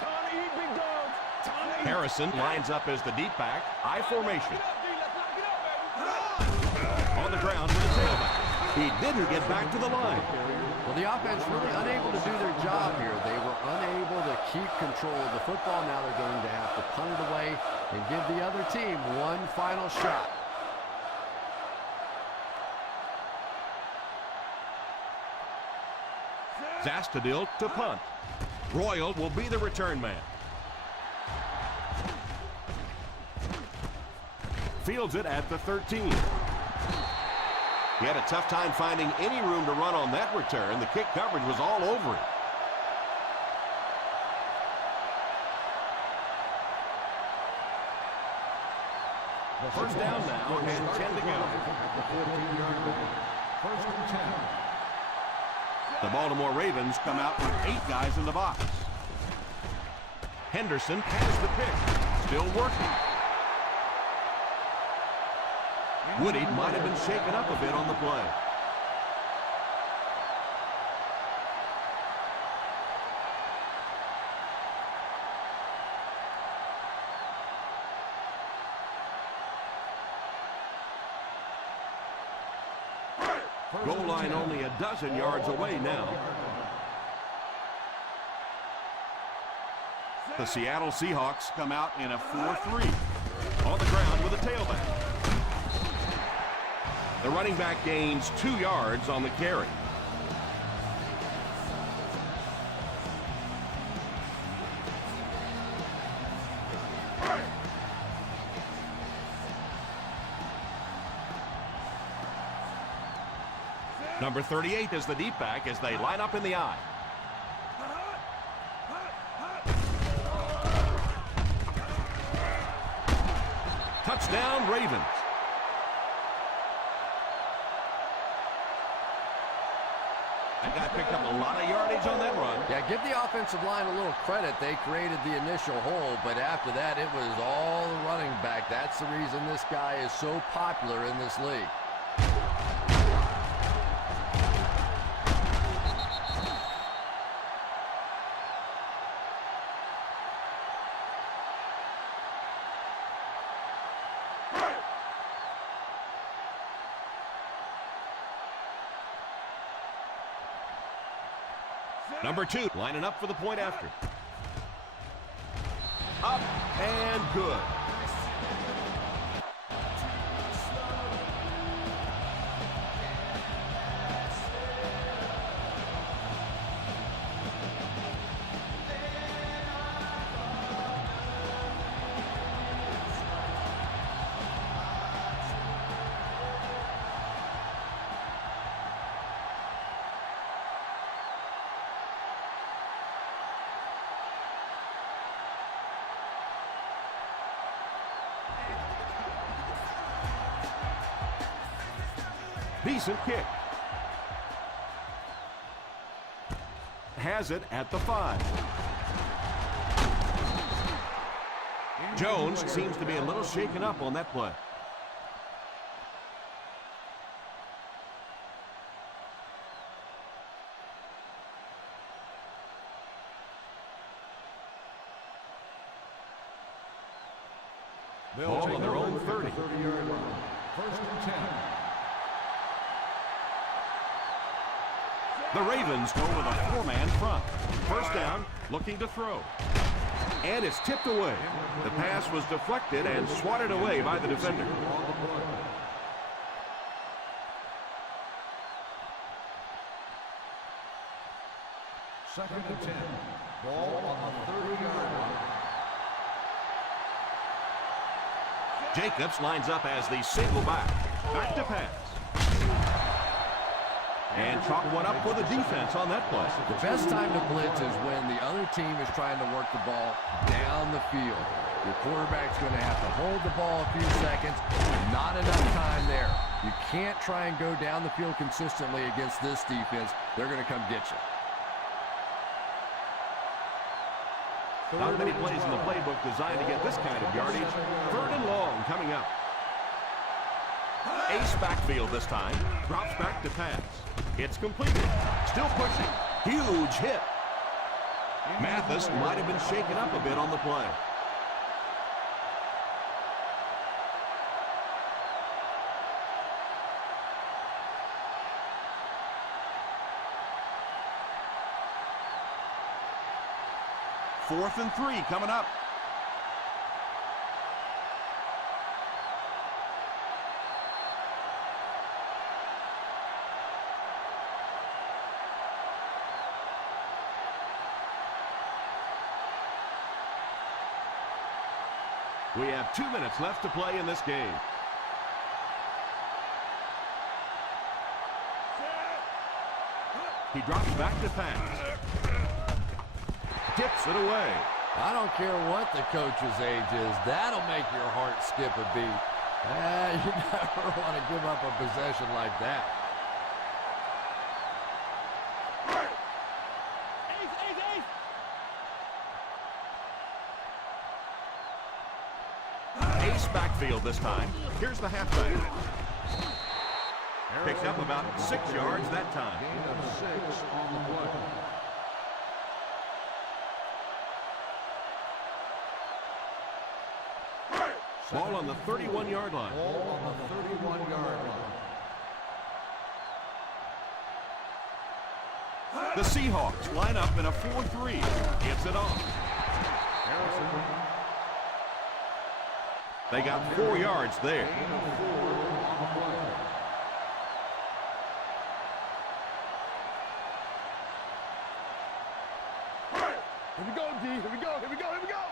Time to eat, big dog. Time to eat. Harrison lines up as the deep back. I formation. On the ground with the tailback. He didn't get back to the line. Well, the offense really unable to do their job here. They were unable to keep control of the football. Now they're going to have to punt it away and give the other team one final shot. Zastadil to punt. Royal will be the return man. Fields it at the 13. He had a tough time finding any room to run on that return. The kick coverage was all over it. First down now and 10 to go. First and 10. The Baltimore Ravens come out with 8 guys in the box. Henderson has the pick. Still working. Woody might have been shaken up a bit on the play. Goal line only a dozen yards away now. The Seattle Seahawks come out in a 4-3. On the ground with a tailback. The running back gains 2 yards on the carry. Number 38 is the deep back as they line up in the I. Touchdown, Ravens. That guy picked up a lot of yardage on that run. Yeah, give the offensive line a little credit. They created the initial hole, but after that, it was all the running back. That's the reason this guy is so popular in this league. Number 2 lining up for the point after. Up and good. Decent kick. Has it at the 5. Jones seems to be a little shaken up on that play. Ball on their own 30. 30-yard line. First and 10. The Ravens go with a 4-man front. First down, looking to throw. And it's tipped away. The pass was deflected and swatted away by the defender. Second and 10. Ball on the 30-yard line. Jacobs lines up as the single back. Back to pass. And chalk one up for the defense on that play. The best time to blitz is when the other team is trying to work the ball down the field. Your quarterback's going to have to hold the ball a few seconds. Not enough time there. You can't try and go down the field consistently against this defense. They're going to come get you. Not many plays in the playbook designed to get this kind of yardage. 3rd and long coming up. Ace backfield this time. Drops back to pass. It's completed. Still pushing. Huge hit. Mathis might have been shaken up a bit on the play. Fourth and 3 coming up. We have 2 minutes left to play in this game. He drops back to pass. Gets it away. I don't care what the coach's age is. That'll make your heart skip a beat. You never want to give up a possession like that. Ace backfield this time. Here's the halfback. Picked up about 6 yards that time. Gain of 6 on the play. Ball on the 31-yard line. Ball on the 31-yard line. The Seahawks line up in a 4-3. Gets it off. They got 4 yards there. Gain of 4 on the play. Here we go, D. Here we go. Here we go. Here we go.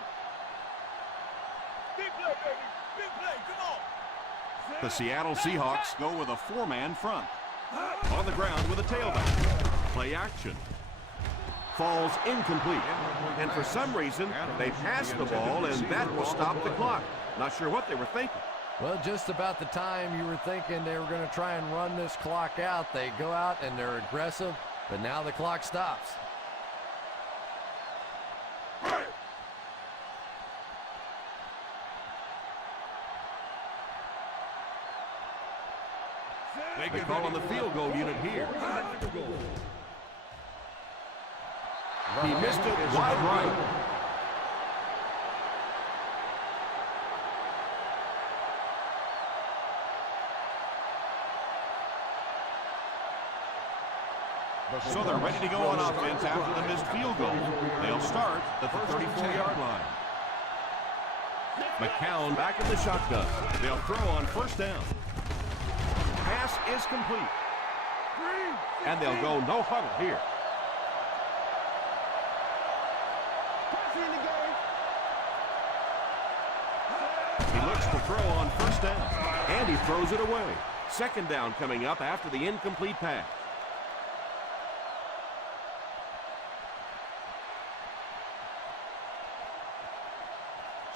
Big play, baby. Big play. Come on. The Seattle Seahawks go with a 4-man front. On the ground with a tailback. Play action. Falls incomplete. And for some reason, they passed the ball, and that will stop the clock. Not sure what they were thinking. Well, just about the time you were thinking they were going to try and run this clock out, they go out and they're aggressive, but now the clock stops. They call on the field goal unit here. He missed it wide right. So they're ready to go on offense after the missed field goal. They'll start at the 34-yard line. McCown back in the shotgun. They'll throw on first down. Pass is complete. And they'll go no huddle here. He looks to throw on first down. And he throws it away. Second down coming up after the incomplete pass.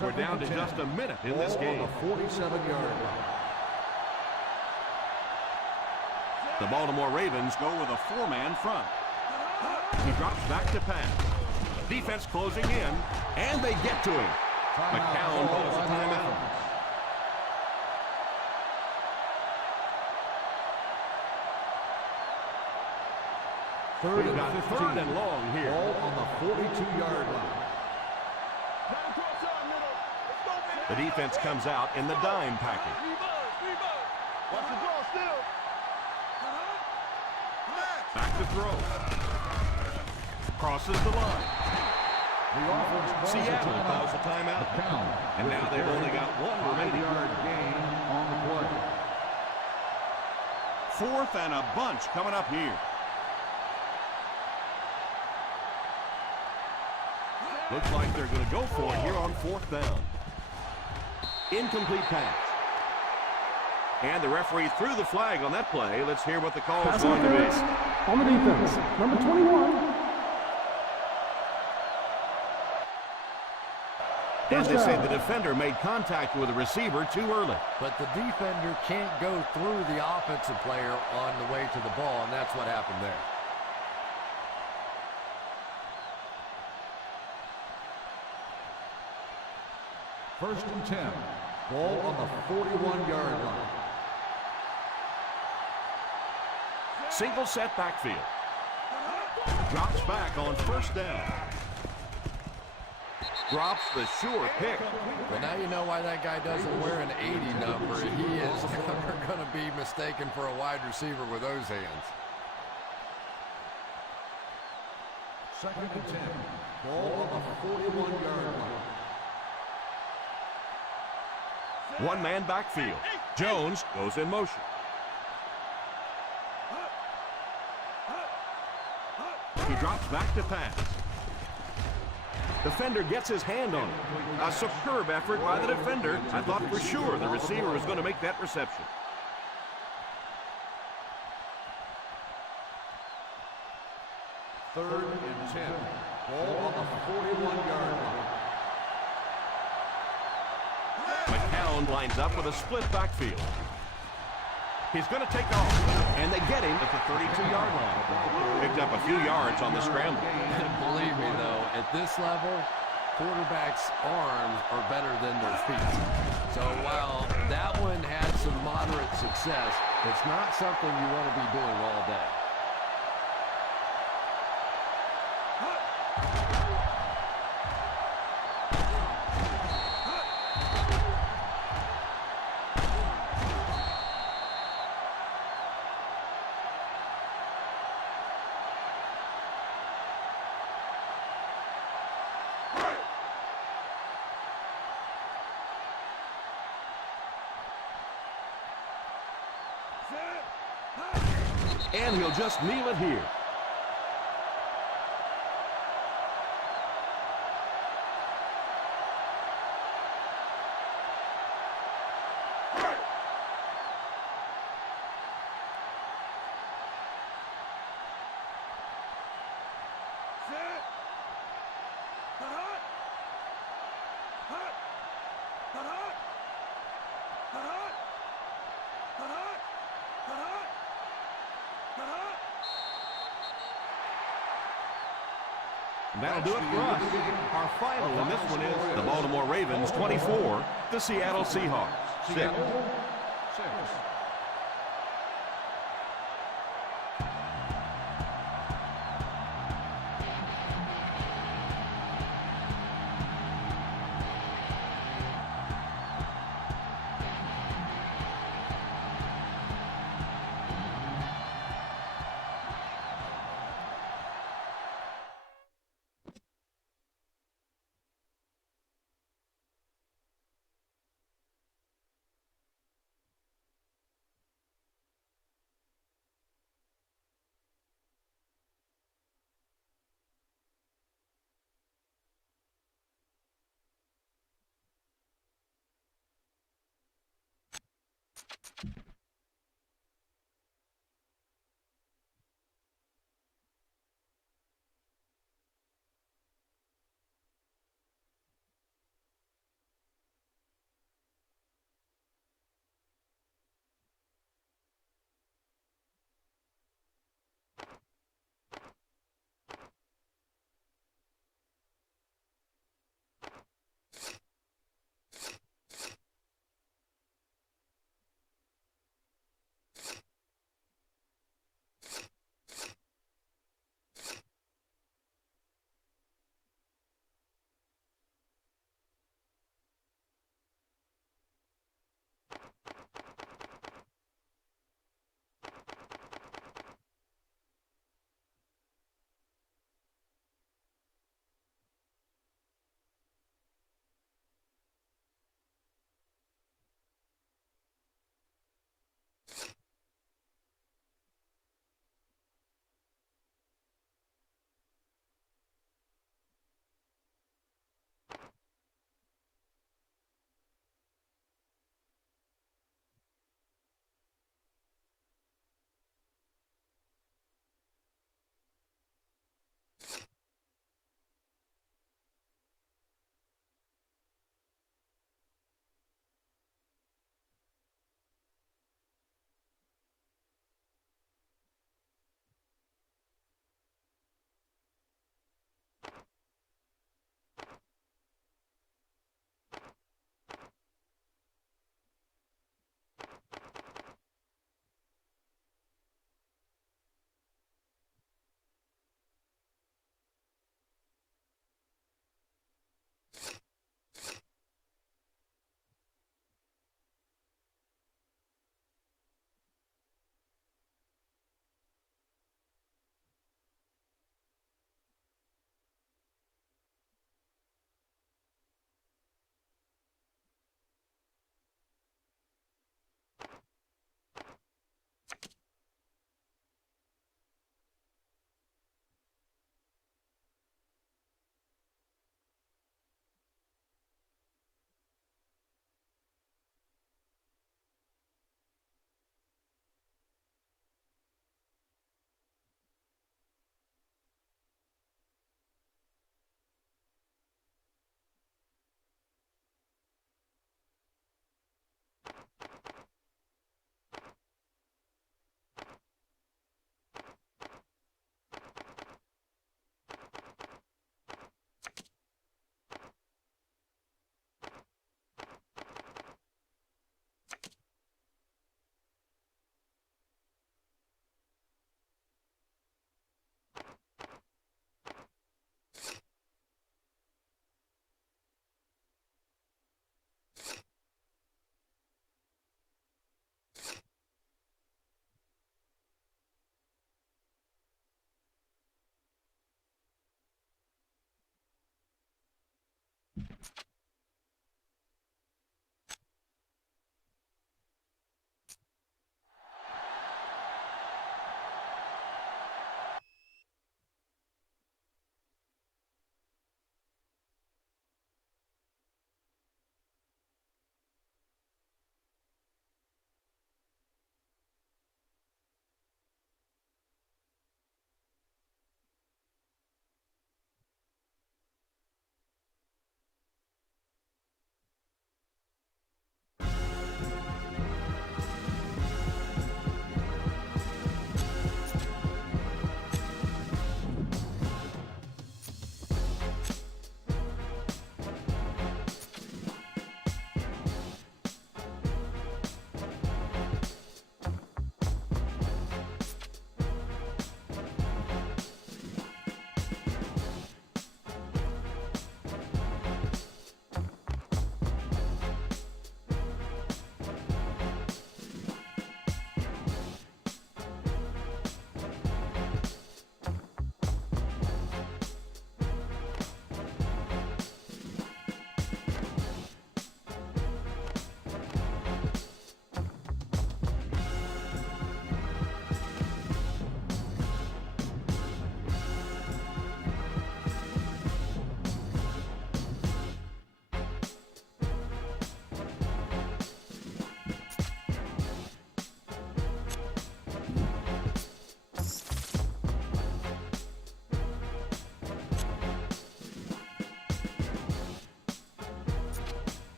We're down to just a minute in this game. On the 47-yard line. The Baltimore Ravens go with a 4-man front. He drops back to pass. Defense closing in, and they get to him. McCown calls a timeout. Third and long here. Ball on the 42-yard line. The defense comes out in the dime package. Watch the draw still. Back to throw. Crosses the line. The offense calls Seattle a calls a timeout. And now they've only got one remaining. 5-yard gain on the play. Fourth and a bunch coming up here. Looks like they're going to go for it here on fourth down. Incomplete pass. And the referee threw the flag on that play. Let's hear what the call is going to be. On the defense, number 21. And they say the defender made contact with the receiver too early. But the defender can't go through the offensive player on the way to the ball, and that's what happened there. First and 10. Ball on the 41-yard line. single set backfield. Drops back on first down. Drops the sure pick. Well, now you know why that guy doesn't wear an 80 number. He is never going to be mistaken for a wide receiver with those hands. 2nd and 10. Ball on the 41-yard line. One-man backfield. Jones goes in motion. He drops back to pass. Defender gets his hand on it. A superb effort by the defender. I thought for sure the receiver was going to make that reception. Third and 10. Ball on the 41-yard line. McCown lines up with a split backfield. He's going to take off, and they get him at the 32-yard line. Picked up a few yards on the scramble. Believe me, though, at this level, quarterbacks' arms are better than their feet. So while that one had some moderate success, it's not something you want to be doing all day. And he'll just kneel it here. That'll do it for us. Our final in this one is the Baltimore Ravens 24, the Seattle Seahawks 6.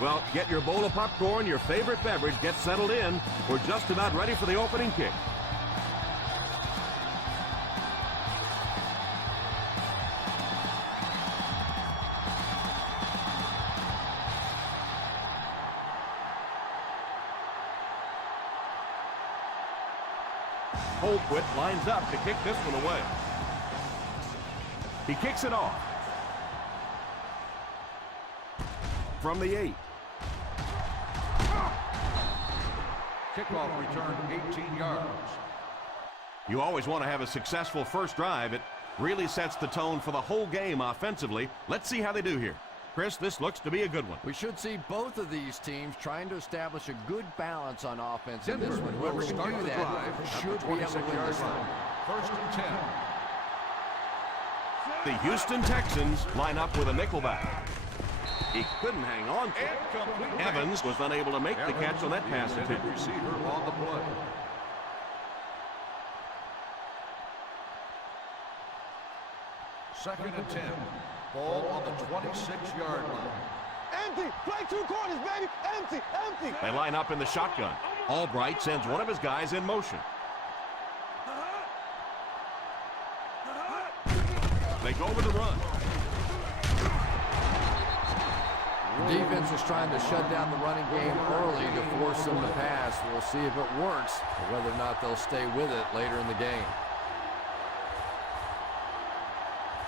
Well, get your bowl of popcorn, your favorite beverage, get settled in. We're just about ready for the opening kick. Colquitt lines up to kick this one away. He kicks it off. From the 8. Kickoff return 18 yards. You always want to have a successful first drive. It really sets the tone for the whole game offensively. Let's see how they do here. Chris, this looks to be a good one. We should see both of these teams trying to establish a good balance on offense in this one. Will Whoever can start do the that drive should be able to win this one. First and 10. The Houston Texans line up with a nickelback. He couldn't hang on to it. Evans was unable to make the catch on that pass attempt. Receiver on the play. Second and 10. Ball on the 26-yard line. Empty. Play 2 quarters, baby. Empty. Empty. They line up in the shotgun. Albright sends one of his guys in motion. They go with the run. The defense is trying to shut down the running game early to force them to pass. We'll see if it works, or whether or not they'll stay with it later in the game.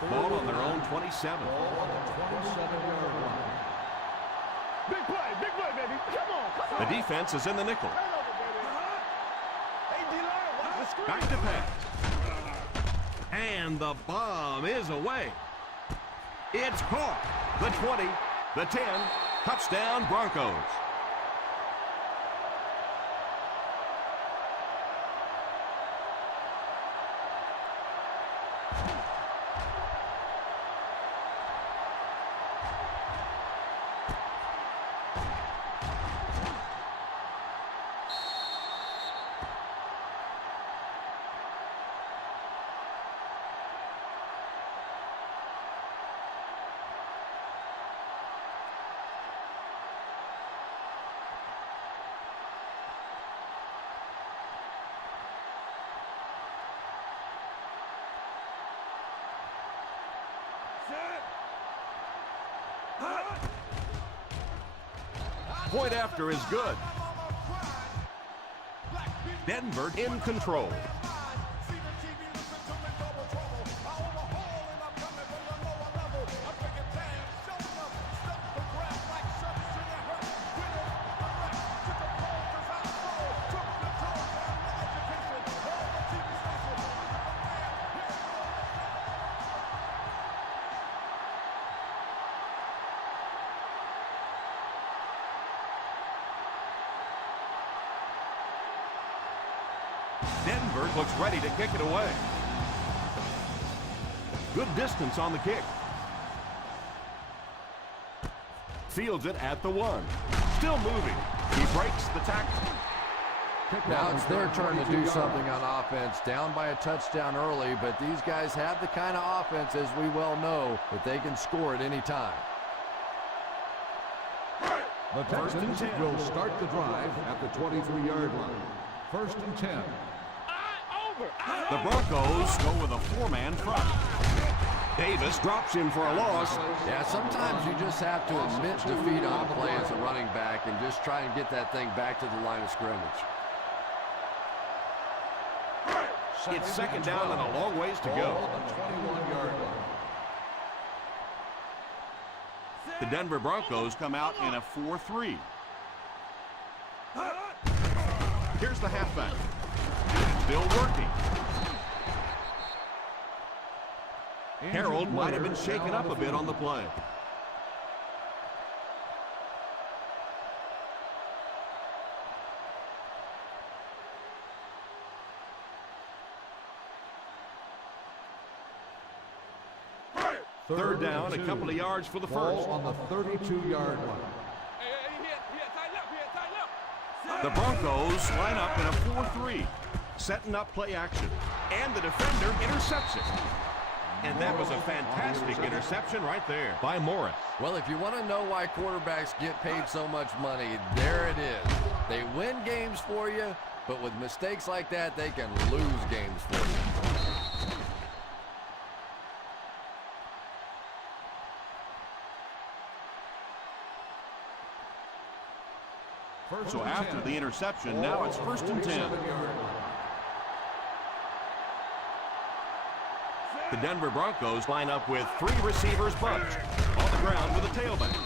Ball on their own 27. Ball on the 27-yard line. Big play, baby. Come on. The defense is in the nickel. Hey, D-line, watch the screen. Back to pass. And the bomb is away. It's caught. The 20, the 10, touchdown Broncos. Point after is good. Denver in control. Denver looks ready to kick it away. Good distance on the kick. Fields it at the 1. Still moving. He breaks the tackle. Now it's their turn to do something on offense. Down by a touchdown early, but these guys have the kind of offense, as we well know, that they can score at any time. The Texans will start the drive at the 23-yard line. First and 10. The Broncos go with a 4-man front. Davis drops him for a loss. Yeah, sometimes you just have to admit defeat on a play as a running back and just try and get that thing back to the line of scrimmage. It's second down and a long ways to go. On the 21-yard line. The Denver Broncos come out in a 4-3. Here's the halfback. Still working. Harold might have been shaken up a bit on the play. Third down, a couple of yards for the first. Ball on the 32-yard line. The Broncos line up in a 4-3, setting up play action, and the defender intercepts it. And that was a fantastic interception right there by Morris. Well, if you want to know why quarterbacks get paid so much money, there it is. They win games for you, but with mistakes like that, they can lose games for you. So after the interception, now it's 1st and 10. The Denver Broncos line up with 3 receivers bunched on the ground with a tailback.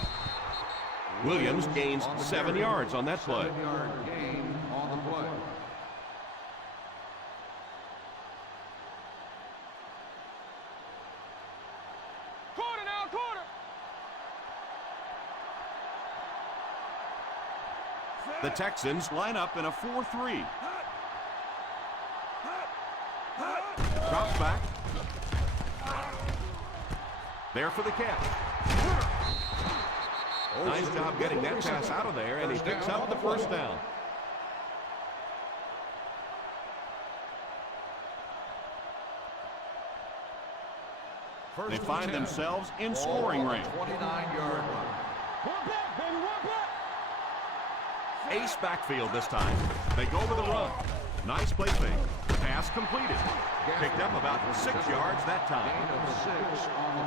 Williams gains 7 yards on that play. 7-yard gain on the play. Quarter now, quarter. The Texans line up in a 4-3. Drops back. There for the catch. Nice job getting that pass out of there, and he picks up the 1st down. They find themselves in scoring range. 29-yard line. One back, baby, one back. Ace backfield this time. They go with the run. Nice play fake. Pass completed. Picked up about 6 yards that time. Gain of 6 on the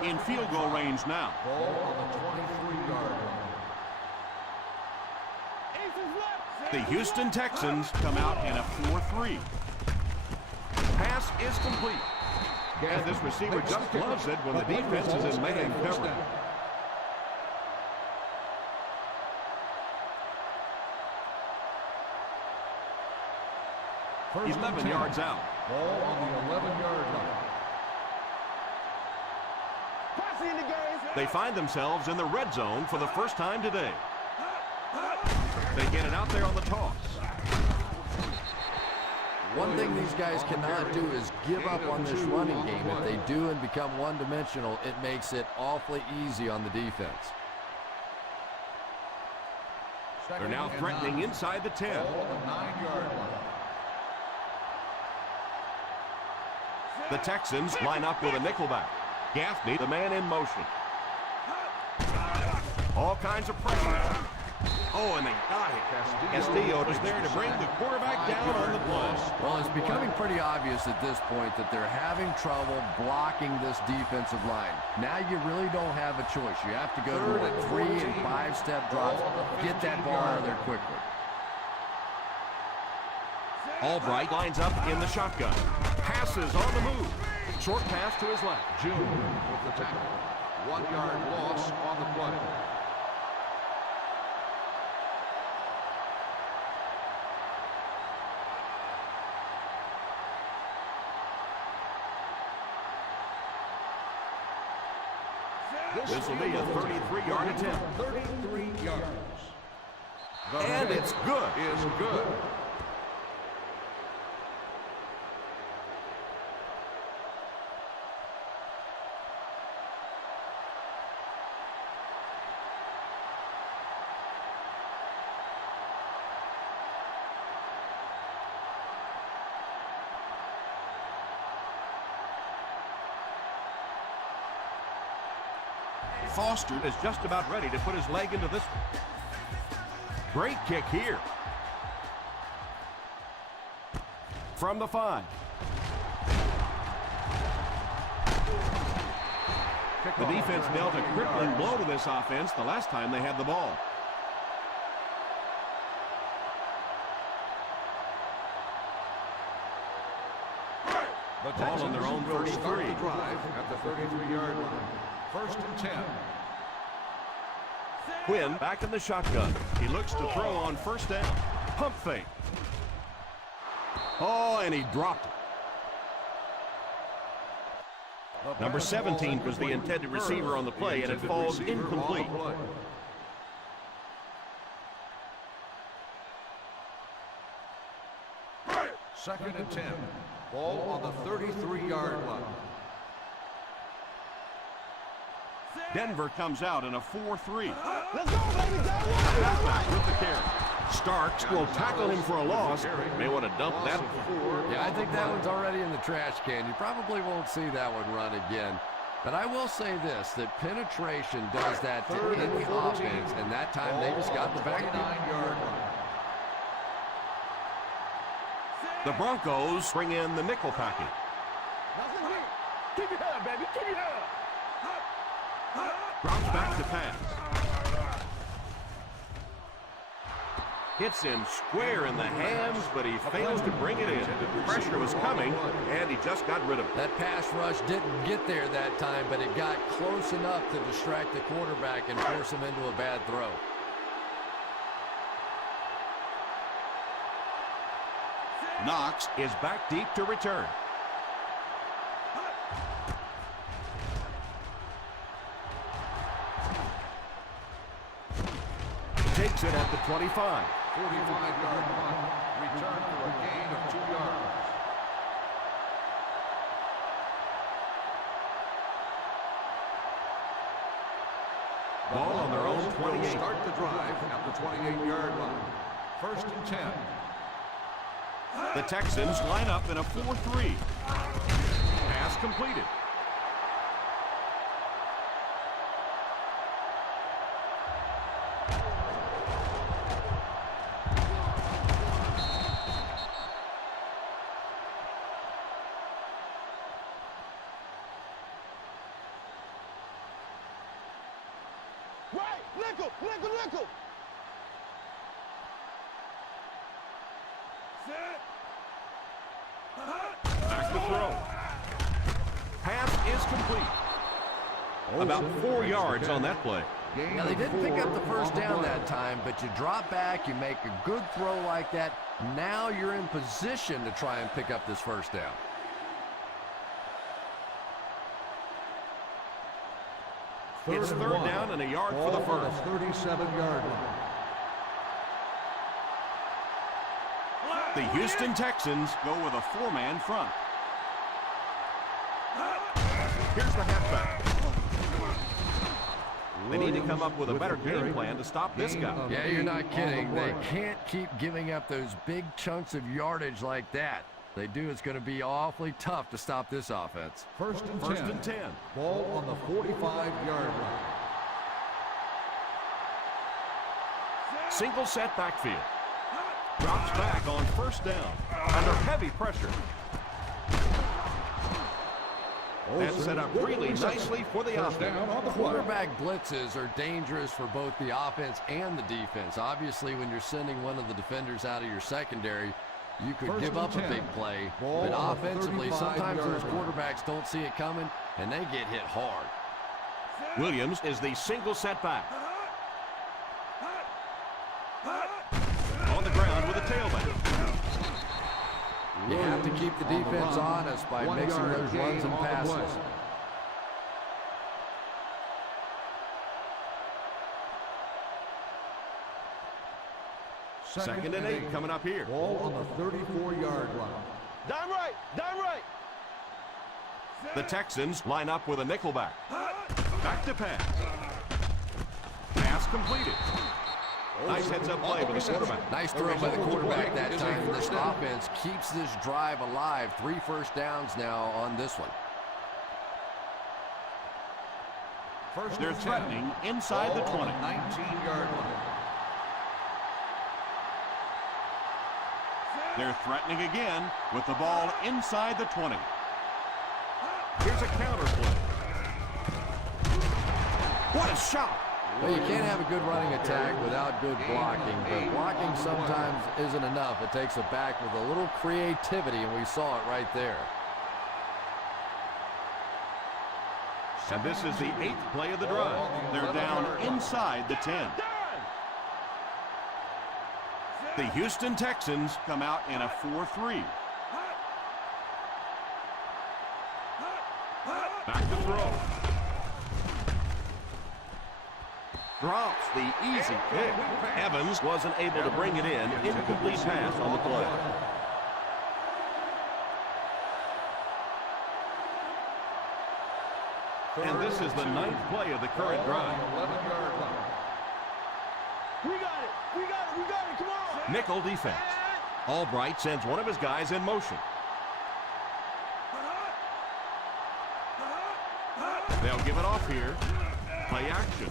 play. In field goal range now. Ball on the 23-yard line. Aces left. The Houston Texans come out in a 4-3. Pass is complete. And this receiver just loves it when the defense is in man coverage. First 11 yards out. Ball on the 11-yard line. Posse in the game. They find themselves in the red zone for the first time today. They get it out there on the toss. One thing these guys cannot do is give up on this running game. If they do and become one-dimensional, it makes it awfully easy on the defense. They're now threatening inside the 10. Ball on the 9-yard line. The Texans line up with a nickelback. Gaffney, the man in motion. All kinds of pressure. Oh, and they got it. Castillo is there to bring the quarterback down on the play. Well, it's becoming pretty obvious at this point that they're having trouble blocking this defensive line. Now you really don't have a choice. You have to go to a 3- and 5-step drops. Get that ball out of there quickly. Albright lines up in the shotgun. Passes on the move. Short pass to his left. June with the tackle. 1-yard loss on the play. This will be a 33-yard attempt. 33 yards. And it's good. Is good. Foster is just about ready to put his leg into this one. Great kick here. From the 5. The defense dealt a crippling blow to this offense the last time they had the ball. The Ball on their own will 33. start the drive at the 33-yard line. 1st and 10. Quinn back in the shotgun. He looks to throw on 1st down. Pump fake. Oh, and he dropped it. Number 17 was the intended receiver on the play, and it falls incomplete. 2nd and 10. Ball on the 33-yard line. Denver comes out in a 4-3. Let's go, baby. Halfback with the carry. Starks will tackle him for a loss. May want to dump that. Yeah, I think that one's already in the trash can. You probably won't see that one run again. But I will say this, that penetration does that to any offense, and that time they just got the backfield. The Broncos bring in the nickel package. Keep your head, baby. Keep your head. Drops back to pass. Hits him square in the hands, but he fails to bring it in. Pressure was coming, and he just got rid of it. That pass rush didn't get there that time, but it got close enough to distract the quarterback and force him into a bad throw. Knox is back deep to return. Takes it at the 25. 45-yard punt. Return for a gain of 2 yards. Ball on their own 28. Start the drive at the 28-yard line. 1st and 10. The Texans line up in a 4-3. Pass completed. Right. Nickel. Nickel. Nickel. Back to throw. Pass is complete. About 4 yards on that play. Now, they didn't pick up the first down that time, but you drop back, you make a good throw like that. Now you're in position to try and pick up this first down. It's third down and a yard for the first. 37-yard line. The Houston Texans go with a 4-man front. Here's the halfback. They need to come up with a better game plan to stop this guy. Yeah, you're not kidding. They can't keep giving up those big chunks of yardage like that. If they do, it's going to be awfully tough to stop this offense. 1st and 10. Ball on the 45-yard line. Single set backfield. Drops back on 1st down. Under heavy pressure. That's set up really nicely for the offense. Quarterback blitzes are dangerous for both the offense and the defense. Obviously, when you're sending one of the defenders out of your secondary, you could give up a big play. But offensively, sometimes those quarterbacks don't see it coming, and they get hit hard. Williams is the single setback. On the ground with a tailback. You have to keep the defense honest by mixing those runs and passes. Second and 8 coming up here. Ball on the 34-yard line. Down right. Down right. The Texans line up with a nickelback. Back to pass. Pass completed. Nice heads-up play by the quarterback. Nice throw by the quarterback that time. This offense keeps this drive alive. 3 first downs now on this one. They're threatening inside the 20. 19-yard line. They're threatening again with the ball inside the 20. Here's a counter play. What a shot! Well, you can't have a good running attack without good blocking, but blocking sometimes isn't enough. It takes a back with a little creativity, and we saw it right there. And this is the 8th play of the drive. They're down inside the 10. The Houston Texans come out in a 4-3. Back to throw. Drops the easy pick. Evans wasn't able to bring it in. Incomplete pass on the play. And this is the 9th play of the current drive. 11-yard line. We got it. We got it. We got it. Come on. Nickel defense. Albright sends one of his guys in motion. They'll give it off here. Play action.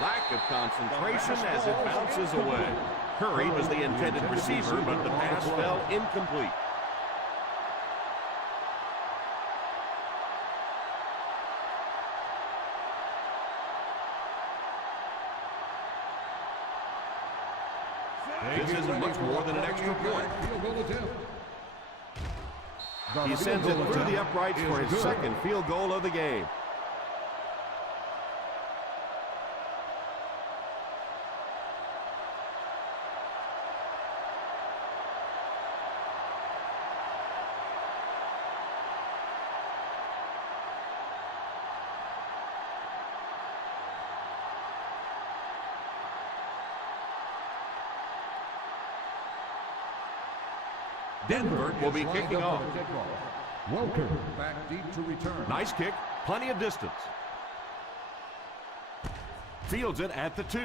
Lack of concentration as it bounces away. Curry was the intended receiver, but the pass fell incomplete. This isn't much more than an extra point. He sends it through the uprights for his second field goal of the game. Denver will be kicking off. Welcome back deep to return. Nice kick, plenty of distance. Fields it at the 2.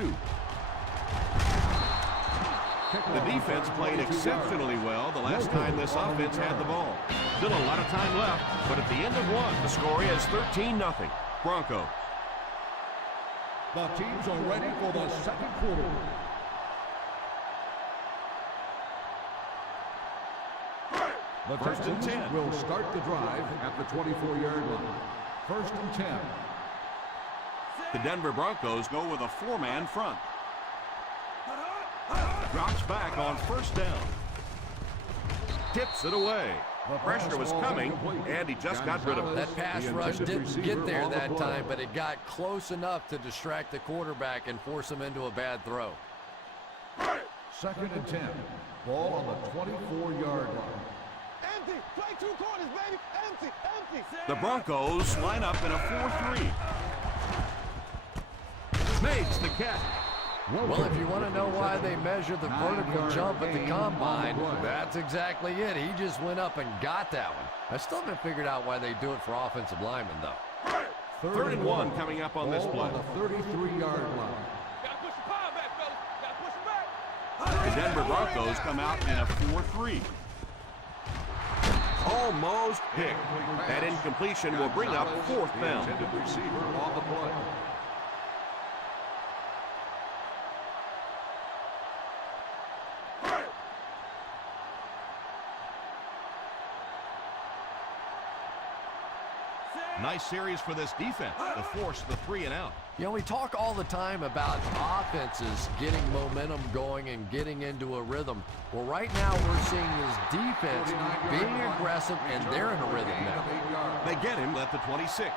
The defense played exceptionally well the last time this offense had the ball. Still a lot of time left, but at the end of one, the score is 13-0. Broncos. The teams are ready for the second quarter. The First and 10. Will start the drive at the 24-yard line. First and 10. The Denver Broncos go with a 4-man front. Drops back on first down. Tips it away. Pressure was coming, and he just got rid of it. That pass rush didn't get there that time, but it got close enough to distract the quarterback and force him into a bad throw. Second and 10. Ball on the 24-yard line. Empty. Play 2 quarters, baby. Empty. Empty. The Broncos line up in a 4-3. Makes the catch. Well, if you want to know why they measure the vertical jump at the combine, that's exactly it. He just went up and got that one. I still haven't figured out why they do it for offensive linemen, though. Third and 1 coming up on this play. On the 33-yard line. Gotta push the power back, fellas. Gotta push him back. The Denver Broncos come out in a 4-3. Almost picked. That incompletion will bring up 4th down. Receiver on the play. Nice series for this defense to force the 3 and out. You know, we talk all the time about offenses getting momentum going and getting into a rhythm. Well, right now we're seeing this defense being aggressive, and they're in a rhythm now. They get him at the 26.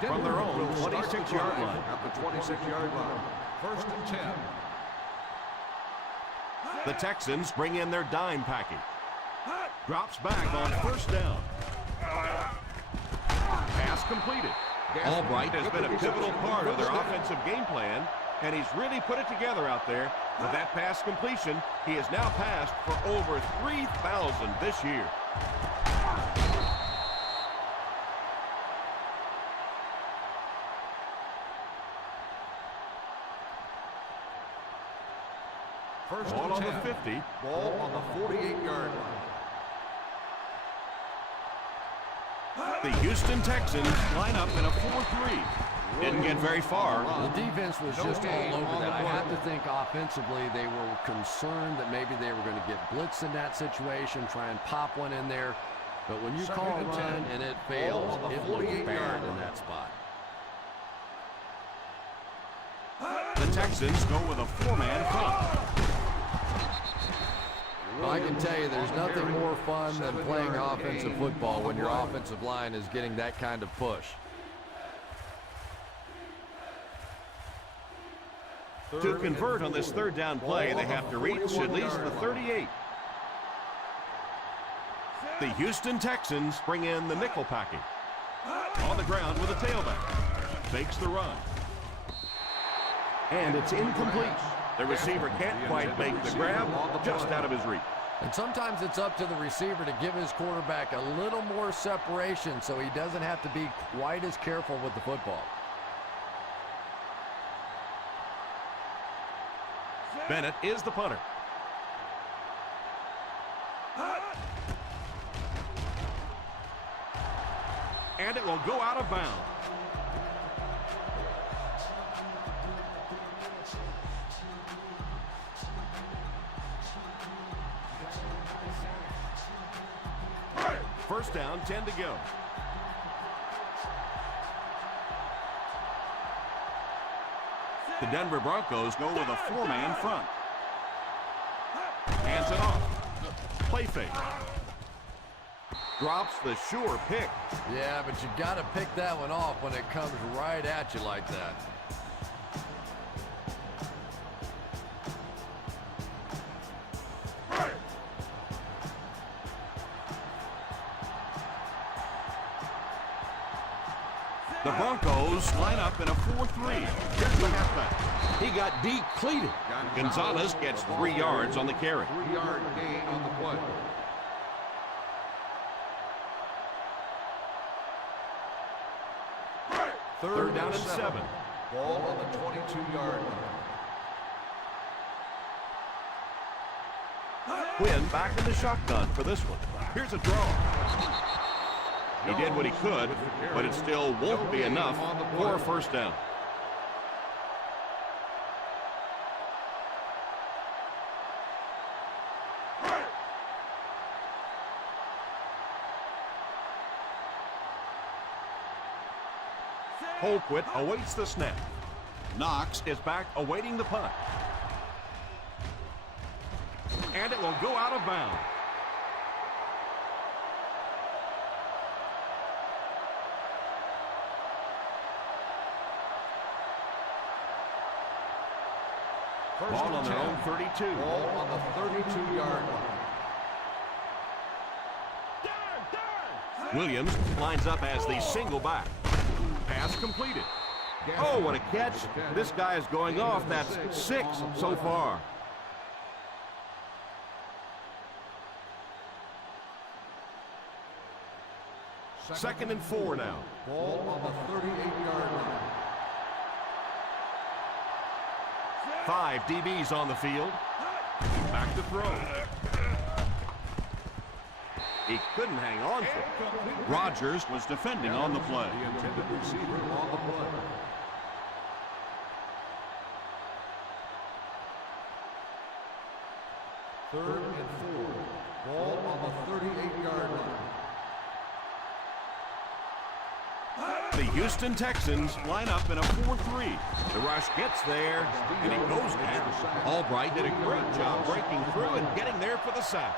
From their own 26-yard line. At the 26-yard line. First and 10. The Texans bring in their dime package. Drops back on first down. Pass completed. Albright has been a pivotal part of their offensive game plan, and he's really put it together out there. With that pass completion, he has now passed for over 3,000 this year. First Ball and on 10. the 50. Ball on the 48-yard line. The Houston Texans line up in a 4-3. Didn't get very far. The defense was just all over that. I have to think offensively they were concerned that maybe they were going to get blitzed in that situation, try and pop one in there. But when you call a run and it fails, it looks bad in that spot. The Texans go with a 4-man front. Well, I can tell you there's nothing more fun than playing offensive football when your offensive line is getting that kind of push. To convert on this third down play, they have to reach at least the 38. The Houston Texans bring in the nickel package. On the ground with a tailback. Fakes the run. And it's incomplete. The receiver can't quite make the grab, just out of his reach. And sometimes it's up to the receiver to give his quarterback a little more separation so he doesn't have to be quite as careful with the football. Bennett is the punter. And it will go out of bounds. First down, 10 to go. The Denver Broncos go with a four-man front. Hands it off. Play fake. Drops the sure pick. Yeah, but you got to pick that one off when it comes right at you like that. The Broncos line up in a 4-3. Here's the halfback. He got decleated. Gonzalez gets 3 yards on the carry. 3-yard gain on the play. Third down and 7. Ball on the 22-yard line. Quinn back in the shotgun for this one. Here's a draw. He did what he could, but it still won't be enough for a first down. Colquitt awaits the snap. Knox is back awaiting the punt. And it will go out of bounds. Ball on their own 32. Ball on the 32-yard line. Williams lines up as the single back. Pass completed. Oh, what a catch. This guy is going off. That's 6 so far. Second and 4 now. Ball on the 38-yard line. 5 DBs on the field. Back to throw. He couldn't hang on to it. Rodgers was defending on the play. The intended receiver on the play. Third and 4. Ball on the 38-yard line. The Houston Texans line up in a 4-3. The rush gets there, and he goes down. Albright did a great job breaking through and getting there for the sack.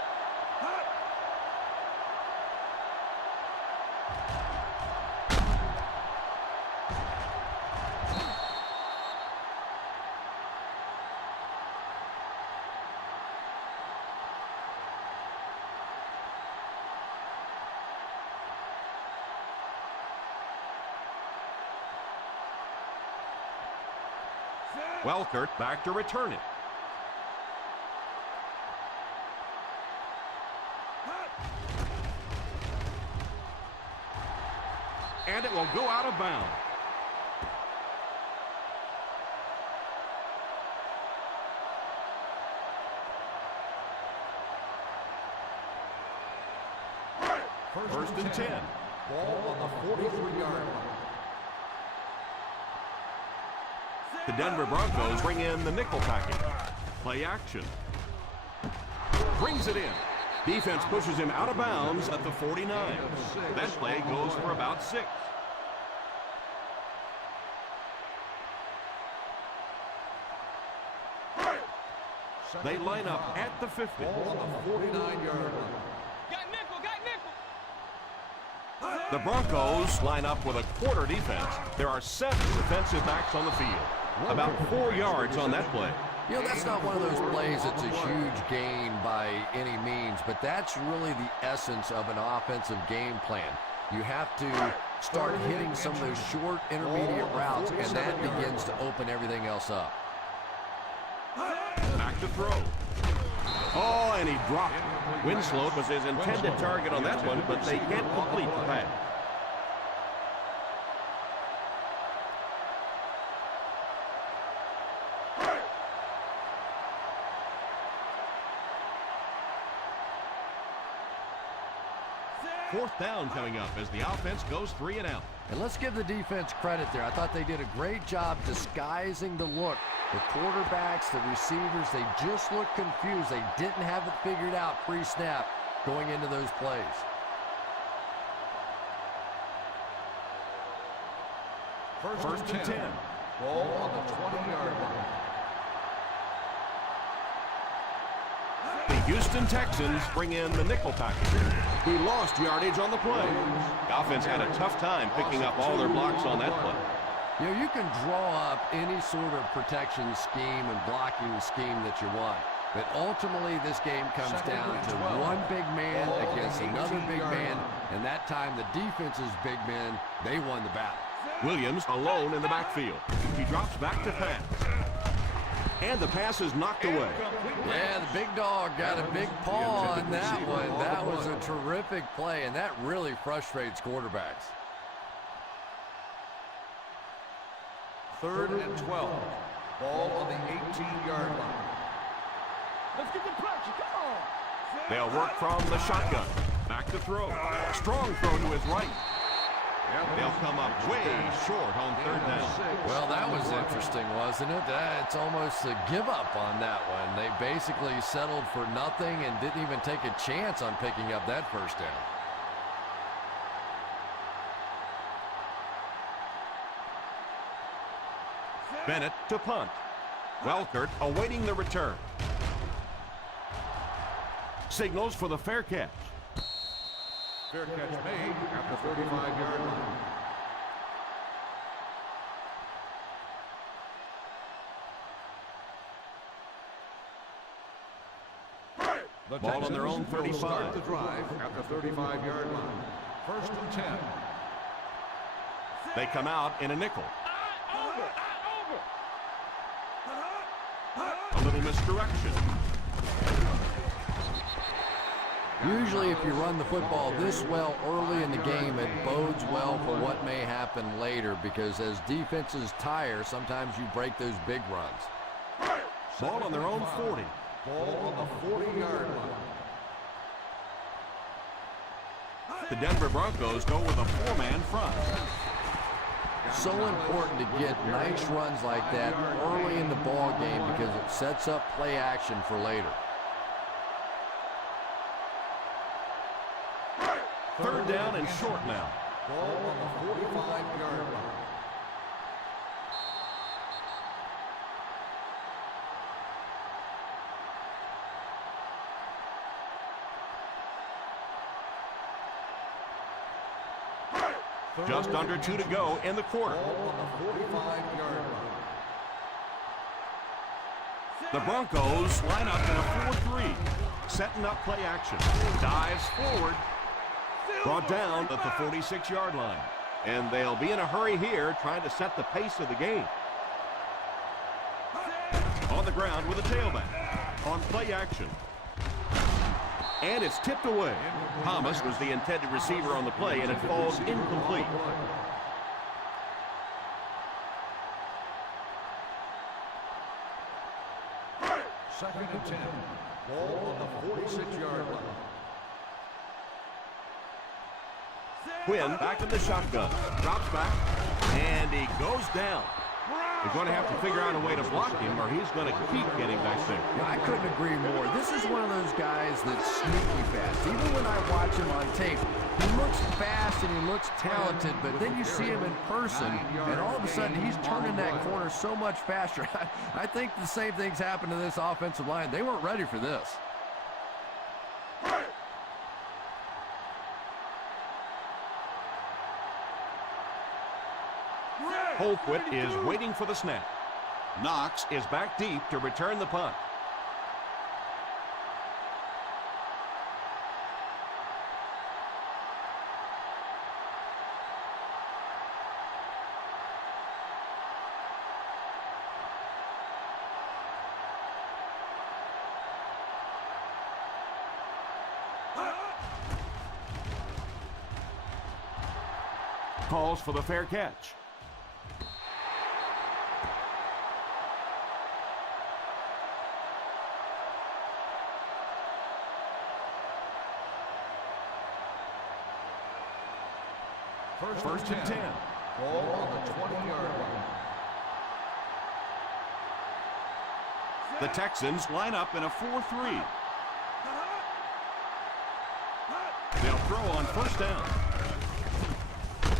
Welkert back to return it. And it will go out of bounds. First and 10. Ball on the 43-yard line. The Denver Broncos bring in the nickel package. Play action. Brings it in. Defense pushes him out of bounds at the 49. That play goes for about 6. They line up at the 50. Ball on the 49-yard line. Got nickel. The Broncos line up with a quarter defense. There are 7 defensive backs on the field. About 4 yards on that play. You know, that's not one of those plays that's a huge gain by any means, but that's really the essence of an offensive game plan. You have to start hitting some of those short intermediate routes, and that begins to open everything else up. Back to throw. Oh, and he dropped it. Winslow was his intended target on that one, but they can't complete the pass. Fourth down coming up as the offense goes 3 and out. And let's give the defense credit there. I thought they did a great job disguising the look. The quarterbacks, the receivers, they just looked confused. They didn't have it figured out pre-snap going into those plays. First and 10. Ball on the 20-yard line. The Houston Texans bring in the nickel package. He lost yardage on the play. The offense had a tough time picking up all their blocks on that play. You know, you can draw up any sort of protection scheme and blocking scheme that you want. But ultimately, this game comes down to one big man against another big man. And that time, the defense's big men, they won the battle. Williams alone in the backfield. He drops back to pass. And the pass is knocked away. Yeah, the big dog got a big paw on that one. That was a terrific play, and that really frustrates quarterbacks. 3rd and 12. Ball on the 18-yard line. Let's get the pressure. Come on. They'll work from the shotgun. Back to throw. Strong throw to his right. They'll come up way short on 3rd down. Well, that was interesting, wasn't it? It's almost a give-up on that one. They basically settled for nothing and didn't even take a chance on picking up that first down. Bennett to punt. Welkert awaiting the return. Signals for the fair catch. Fair catch made at the 35-yard line. The Ball on their own Texans will 35. start the drive at the 35-yard line. 1st and 10. They come out in a nickel. A little misdirection. Usually if you run the football this well early in the game, it bodes well for what may happen later, because as defenses tire, sometimes you break those big runs. Ball on their own 40. Ball on the 40-yard line. The Denver Broncos go with a 4-man front. So important to get nice runs like that early in the ball game, because it sets up play action for later. 3rd down and short now. Ball on the 45-yard line. Just under 2 to go in the quarter. Ball on the 45-yard line. The Broncos line up in a 4-3. Setting up play action. Dives forward. Brought down at the 46-yard line. And they'll be in a hurry here, trying to set the pace of the game. On the ground with a tailback. On play action. And it's tipped away. Thomas was the intended receiver on the play, and it falls incomplete. Second and 10. Ball on the 46-yard line. Quinn back in the shotgun. Drops back, and he goes down. He's going to have to figure out a way to block him, or he's going to keep getting back there. I couldn't agree more. This is one of those guys that's sneaky fast. Even when I watch him on tape, he looks fast and he looks talented, but then you see him in person, and all of a sudden he's turning that corner so much faster. I think the same thing's happened to this offensive line. They weren't ready for this. Holquist is waiting for the snap. Knox is back deep to return the punt. Calls for the fair catch. First and 10. Ball on the 20-yard line. The Texans line up in a 4-3. They'll throw on first down.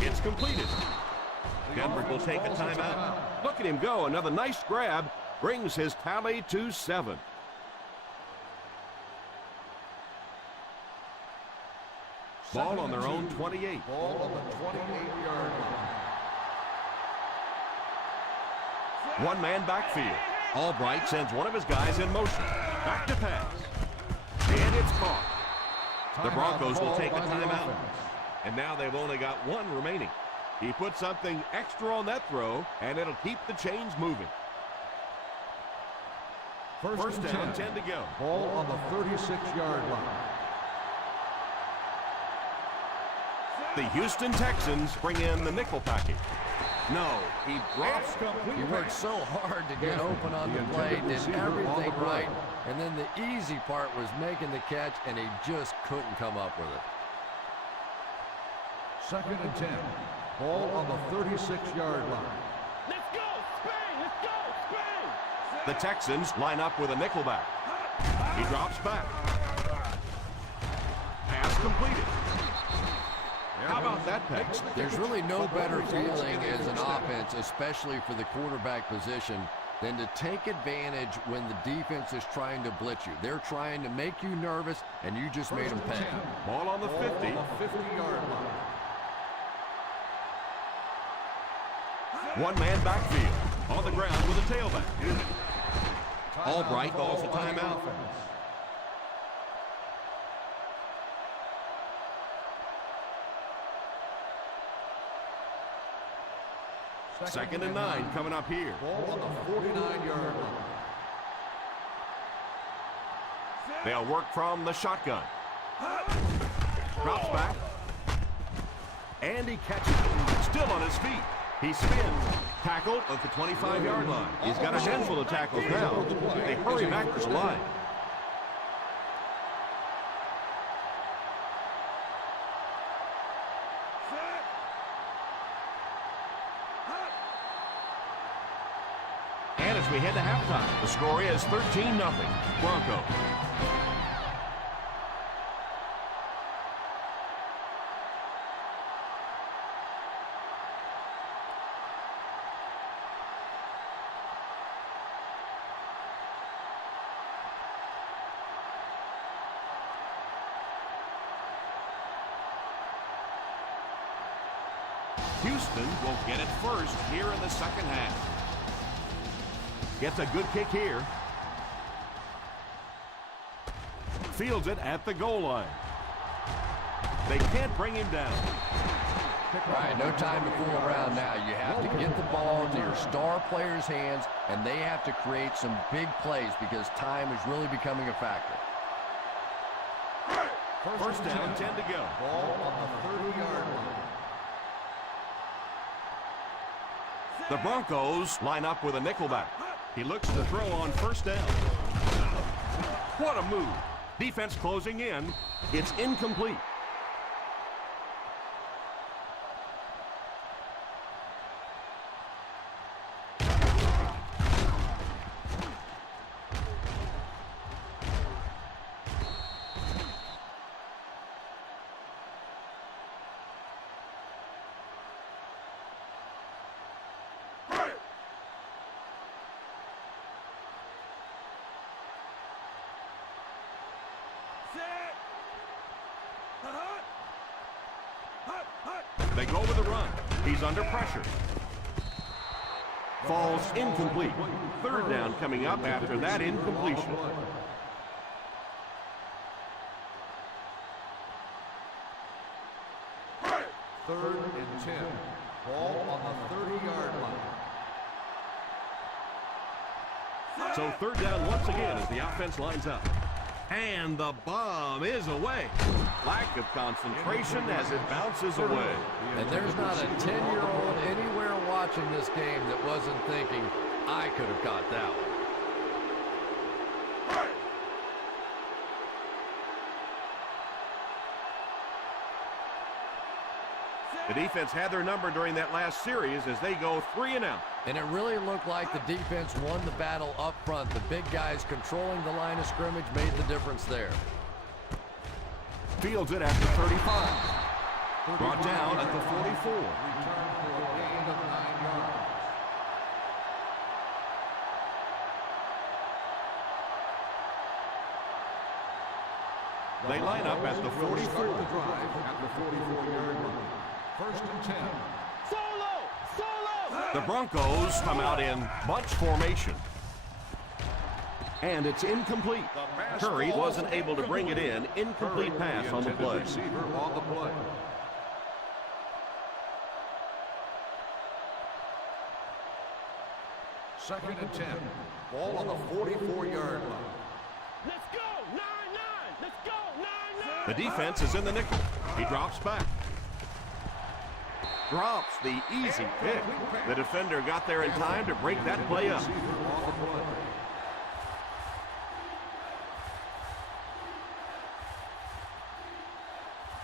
It's completed. Denver will take a timeout. Look at him go. Another nice grab brings his tally to 7. Ball on their own 28. Ball on the 28-yard line. One man backfield. Albright sends one of his guys in motion. Back to pass. And it's caught. The Broncos will take a timeout. And now they've only got one remaining. He put something extra on that throw, and it'll keep the chains moving. First down, 10 to go. Ball on the 36-yard line. The Houston Texans bring in the nickel package. No, he drops. He worked so hard to get open on the play, did everything right. And then the easy part was making the catch, and he just couldn't come up with it. Second and 10. Ball on the 36-yard line. Let's go, Spain! Let's go, Spain! The Texans line up with a nickelback. He drops back. Pass completed. How about that pass? There's really no better feeling as an offense, especially for the quarterback position, than to take advantage when the defense is trying to blitz you. They're trying to make you nervous, and you just made them pay. Ball on the 50. Ball on the 50-yard line. One man backfield. On the ground with a tailback. Albright calls a timeout. Second and 9 coming up here. Ball on the 49-yard line. They'll work from the shotgun. Drops back. And he catches it. Still on his feet. He spins. Tackled at the 25-yard line. He's got a handful of tackles now. They hurry back to the line. And as we head to halftime, the score is 13-0 Broncos. Houston will get it first here in the second half. Gets a good kick here. Fields it at the goal line. They can't bring him down. All right, no time to fool around now. You have to get the ball into your star players' hands, and they have to create some big plays because time is really becoming a factor. First down, 10 to go. Ball on the 30-yard line. The Broncos line up with a nickelback. He looks to throw on first down. What a move. Defense closing in. It's incomplete. They go with a run. He's under pressure. Falls incomplete. Third down coming up after that incompletion. Third and 10. Ball on the 30-yard line. So third down once again as the offense lines up. And the bomb is away. Lack of concentration as it bounces away. And there's not a 10-year-old anywhere watching this game that wasn't thinking, I could have caught that one. The defense had their number during that last series as they go 3 and out. And it really looked like the defense won the battle up front. The big guys controlling the line of scrimmage made the difference there. Fields it at the 35. Brought down at the 44. Return for a gain of 9 yards. They line up at the 44. Start the drive at the 44-yard line. First and 10. Solo! The Broncos come out in bunch formation. And it's incomplete. Curry wasn't able to bring it in. Incomplete pass on the play. Receiver on the play. Second and 10. Ball on the 44-yard line. Let's go! 9-9! Let's go! 9-9! The defense is in the nickel. He drops back. Drops the easy pick. The defender got there in time to break that play up. Receiver on the play.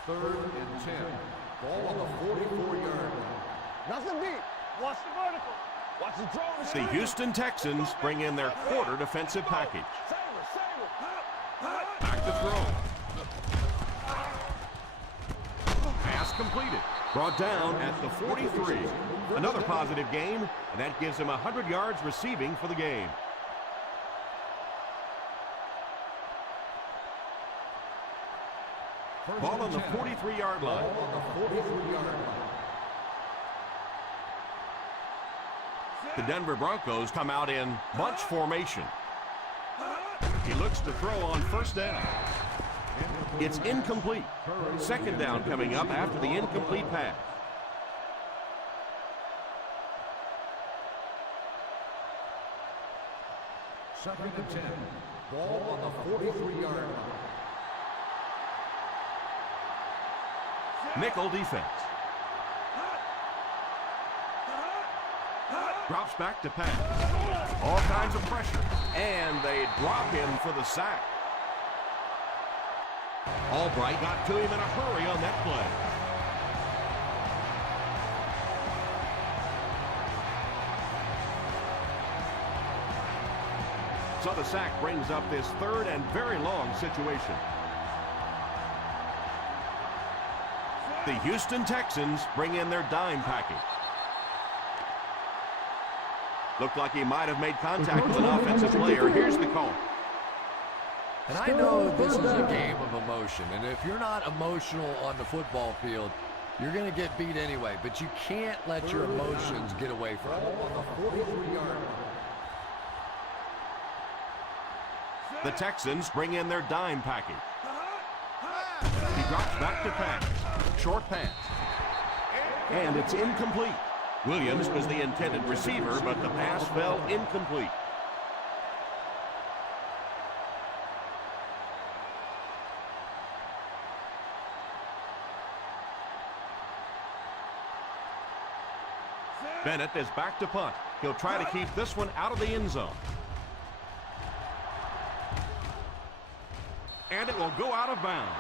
Third and 10. Ball on the 44-yard line. Nothing deep. Watch the vertical. Watch the throw. The Houston Texans bring in their quarter defensive package. Back to throw. Pass completed. Brought down at the 43. Another positive game, and that gives him 100 yards receiving for the game. Ball on the 43-yard line. Ball on the 43-yard line. The Denver Broncos come out in bunch formation. He looks to throw on first down. It's incomplete. Second down coming up after the incomplete pass. Second and 10. Ball on the 43-yard line. Nickel defense. Drops back to pass. All kinds of pressure. And they drop him for the sack. Albright got to him in a hurry on that play. So the sack brings up this third and very long situation. The Houston Texans bring in their dime package. Looked like he might have made contact with an offensive player. Here's the call. And I know this is a game of emotion, and if you're not emotional on the football field, you're going to get beat anyway, but you can't let your emotions get away from you. Ball on the 43-yard line. The Texans bring in their dime package. He drops back to pass. Short pass. And it's incomplete. Williams was the intended receiver, but the pass fell incomplete. Bennett is back to punt. He'll try to keep this one out of the end zone. And it will go out of bounds.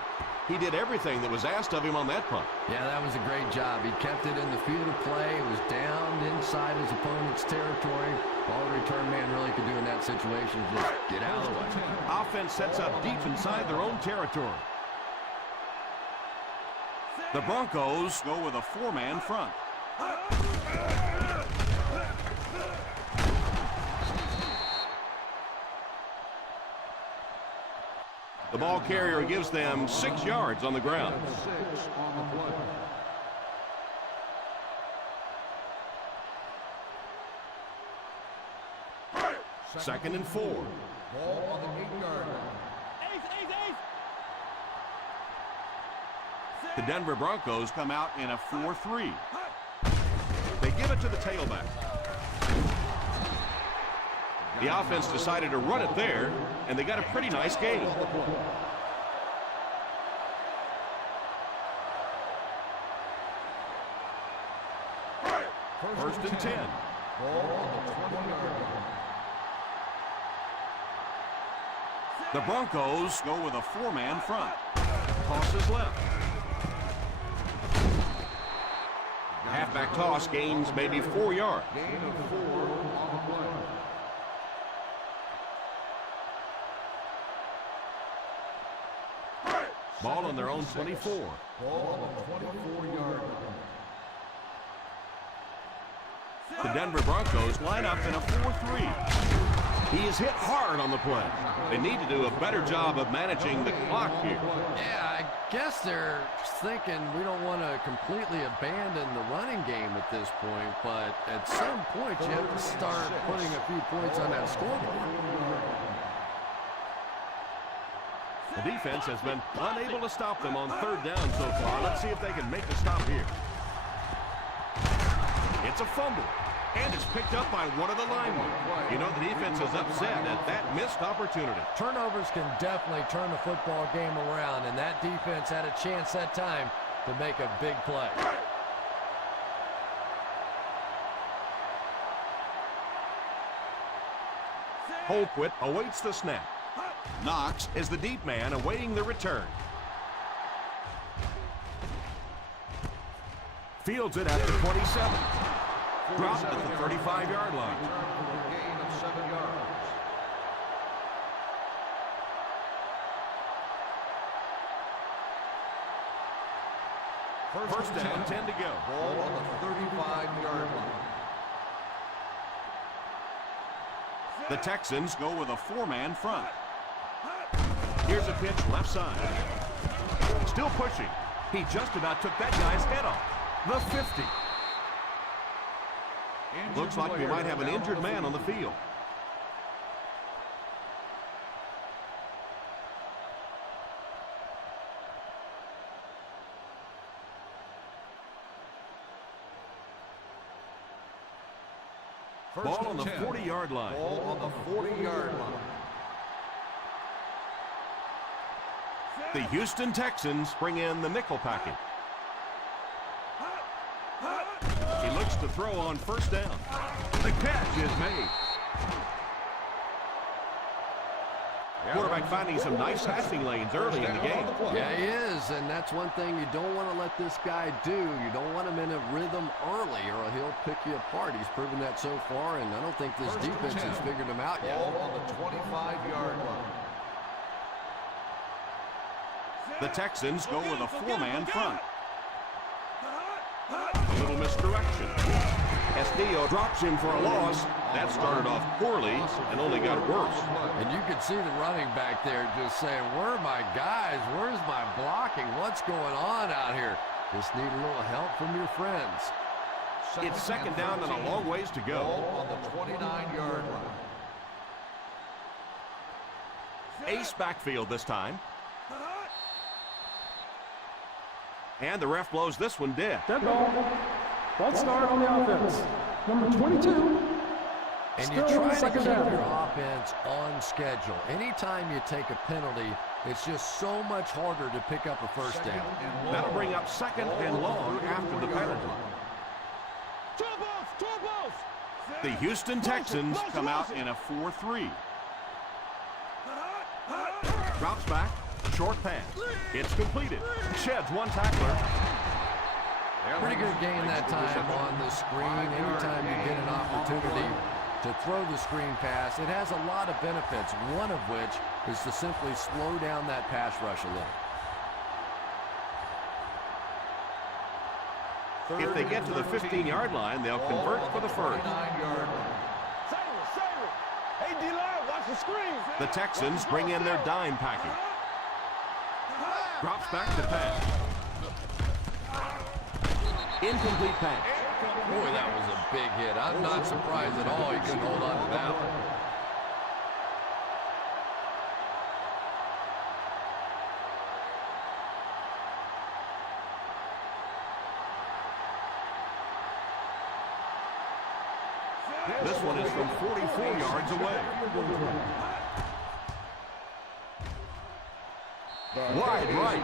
He did everything that was asked of him on that punt. Yeah, that was a great job. He kept it in the field of play. It was down inside his opponent's territory. All the return man really could do in that situation is just get out of the way. Offense sets up deep inside their own territory. The Broncos go with a four-man front. The ball carrier gives them 6 yards on the ground. 6 on the play. Second and 4. Ball on the 8-yard line. Ace! The Denver Broncos come out in a 4-3. They give it to the tailback. The offense decided to run it there, and they got a pretty nice gain. First and 10. The Broncos go with a four-man front. Tosses left. Halfback toss gains maybe 4 yards. Gain of 4 on the play. Ball on their own 24. Ball on the 24-yard line. The Denver Broncos line up in a 4-3. He is hit hard on the play. They need to do a better job of managing the clock here. Yeah, I guess they're thinking we don't want to completely abandon the running game at this point, but at some point you have to start putting a few points on that scoreboard. The defense has been unable to stop them on third down so far. Let's see if they can make a stop here. It's a fumble, and it's picked up by one of the linemen. You know, the defense is upset at that missed opportunity. Turnovers can definitely turn the football game around, and that defense had a chance that time to make a big play. Colquitt awaits the snap. Knox is the deep man awaiting the return. Fields it at the 27. Dropped at the 35-yard line. Gain of 7 yards. First down, 10 to go. Ball on the 35-yard line. The Texans go with a four-man front. Here's a pitch left side. Still pushing. He just about took that guy's head off. The 50. Looks like we might have an injured man on the field. Ball on the 40-yard line. Ball on the 40-yard line. The Houston Texans bring in the nickel package. He looks to throw on first down. The catch is made. Quarterback finding some nice passing lanes early in the game. Yeah, he is, and that's one thing you don't want to let this guy do. You don't want him in a rhythm early, or he'll pick you apart. He's proven that so far, and I don't think this defense has figured him out yet. Ball on the 25-yard line. The Texans go with a four-man front. A little misdirection. Castillo drops him for a loss. That started off poorly and only got worse. And you can see the running back there just saying, where are my guys? Where's my blocking? What's going on out here? Just need a little help from your friends. It's second down and a long ways to go. Ball on the 29-yard line. Ace backfield this time. And the ref blows this one dead. Dead ball. False start on the offense. Number 22. And you try to keep your offense on schedule. Anytime you take a penalty, it's just so much harder to pick up a first down. That'll bring up second and long after the penalty. Two balls. The Houston Texans come out in a 4-3. Drops back, short pass. It's completed. Sheds one tackler. Pretty good game that time on the screen. Anytime you get an opportunity to throw the screen pass, it has a lot of benefits, one of which is to simply slow down that pass rush a little. If they get to the 15-yard line, they'll convert for the first. Hey, D-line, watch the screen. The Texans bring in their dime package. Drops back to pass. Incomplete pass. Boy, that was a big hit. I'm not surprised at all he couldn't hold on to that one. This one is from 44 yards away. Wide right.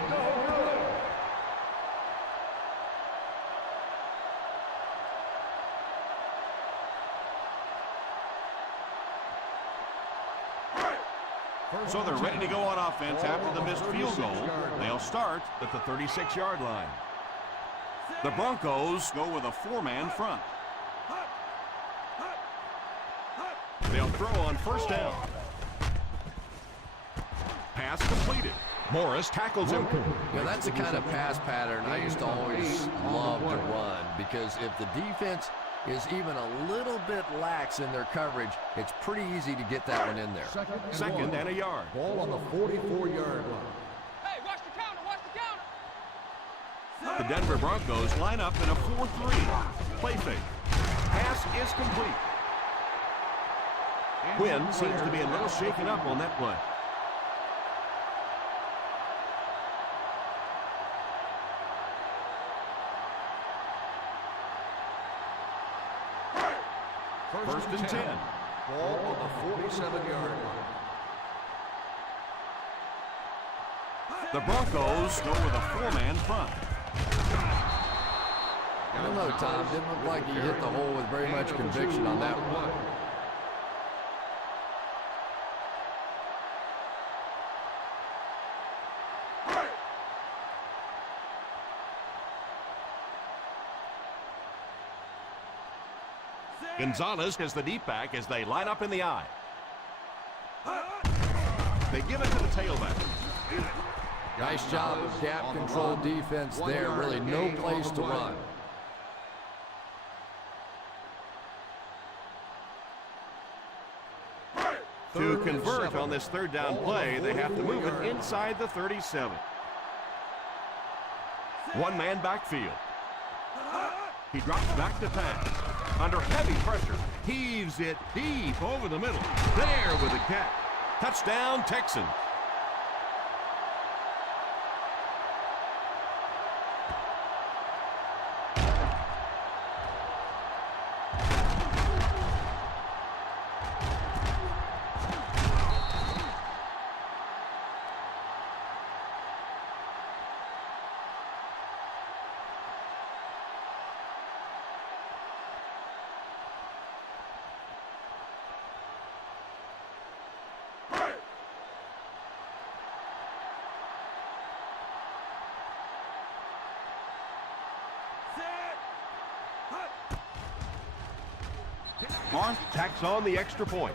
So they're ready to go on offense after the missed field goal. They'll start at the 36-yard line. The Broncos go with a 4-man front. They'll throw on first down. Pass completed. Morris tackles him. Yeah, that's the kind of pass pattern I used to always love to run, because if the defense is even a little bit lax in their coverage, it's pretty easy to get that one in there. Second and a yard. Ball on the 44-yard line. Hey, watch the counter, watch the counter. The Denver Broncos line up in a 4-3. Play fake. Pass is complete. Quinn seems to be a little shaken up on that play. First and 10. Ball on the 47-yard line. The Broncos go with a 4-man front. I don't know, Tom. Didn't look like he hit the hole with very much conviction on that one. Gonzalez has the deep back as they line up in the eye. They give it to the tailback. Nice job of gap control defense there. Really no place to run. To convert on this third down play, they have to move it inside the 37. One-man backfield. He drops back to pass. Under heavy pressure, heaves it deep over the middle. There with the catch. Touchdown, Texans. Marth tacks on the extra point.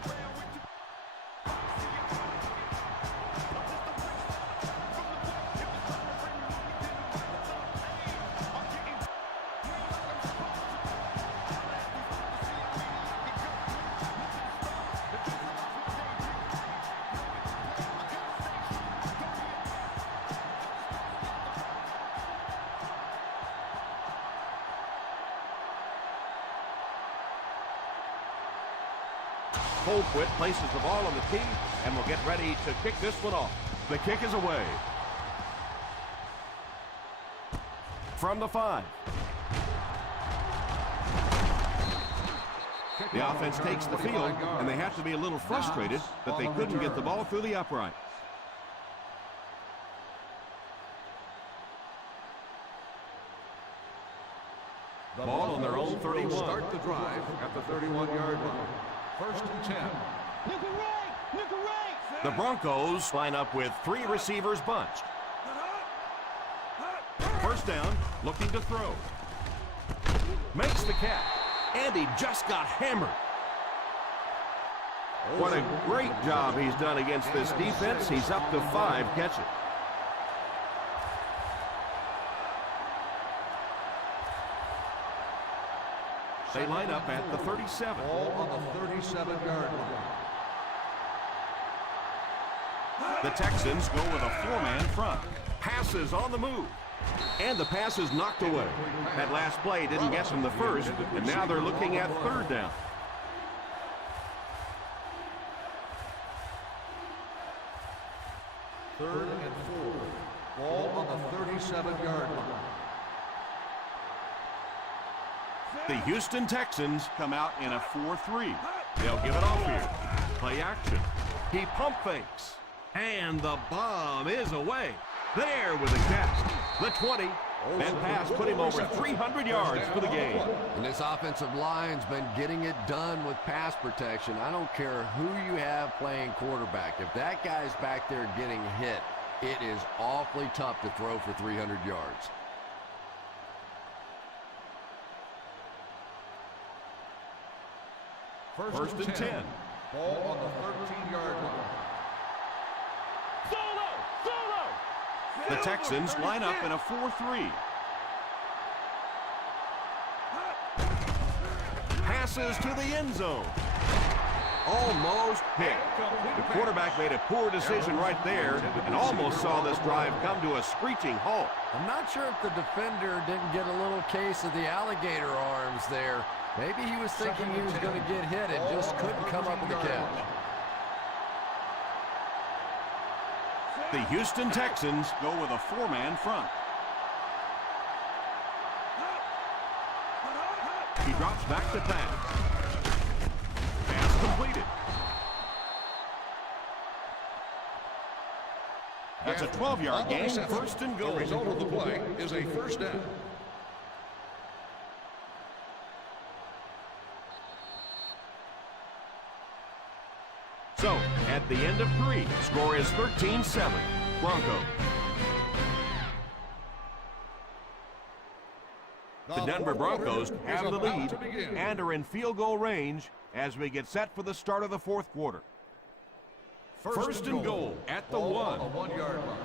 Colquitt places the ball on the tee and will get ready to kick this one off. The kick is away. From the 5. The offense takes the field, and they have to be a little frustrated that they couldn't get the ball through the upright. Ball on their own 31. Start the drive at the 31-yard line. First and 10. Nickel right, nickel right. The Broncos line up with 3 receivers bunched. First down, looking to throw. Makes the catch, and he just got hammered. What a great job he's done against this defense. He's up to 5 catches. They line up at the 37. Ball on the 37-yard line. The Texans go with a 4-man front. Passes on the move. And the pass is knocked away. That last play didn't get them the first, and now they're looking at third down. Third and 4. Ball on the 37-yard line. The Houston Texans come out in a 4-3. They'll give it off here. Play action. He pump fakes. And the bomb is away. There with the catch. The 20. That pass put him over 300 yards for the game. And this offensive line's been getting it done with pass protection. I don't care who you have playing quarterback. If that guy's back there getting hit, it is awfully tough to throw for 300 yards. First and 10. Ball on the 13-yard line. The Texans line up in a 4-3. Passes to the end zone. Almost hit. The quarterback made a poor decision right there and almost saw this drive come to a screeching halt. I'm not sure if the defender didn't get a little case of the alligator arms there. Maybe he was thinking he was going to get hit and just couldn't come up with the catch. The Houston Texans go with a 4-man front. He drops back to pass. Pass completed. That's a 12-yard gain, first and goal. The result of the play is a first down. So, at the end of 3, score is 13-7, Broncos. The Denver Broncos have the lead and are in field goal range as we get set for the start of the fourth quarter. First and goal at the 1. A 1-yard line.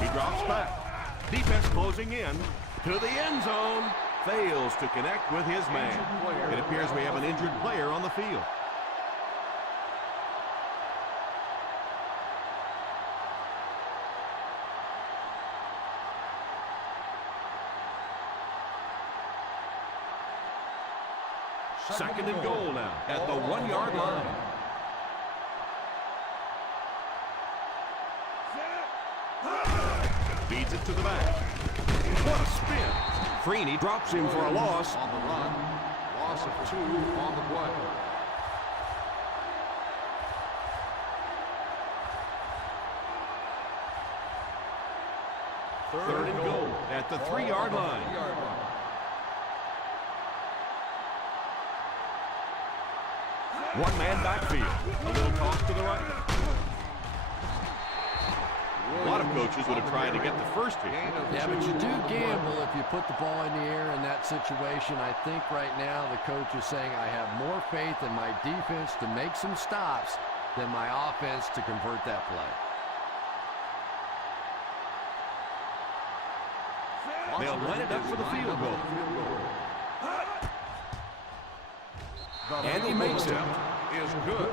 He drops back. Defense closing in to the end zone. Fails to connect with his man. It appears we have an injured player on the field. Second and goal now at the 1-yard line. Feeds it to the back. What a spin. Freeney drops him for a loss. On the run. Loss of 2 on the play. Third and goal at the 3-yard line. One-man backfield. A little toss to the right. A lot of coaches would have tried to get the first hit. Yeah, but you do gamble if you put the ball in the air in that situation. I think right now the coach is saying I have more faith in my defense to make some stops than my offense to convert that play. They'll line it up for the field goal. And he makes it. Is good.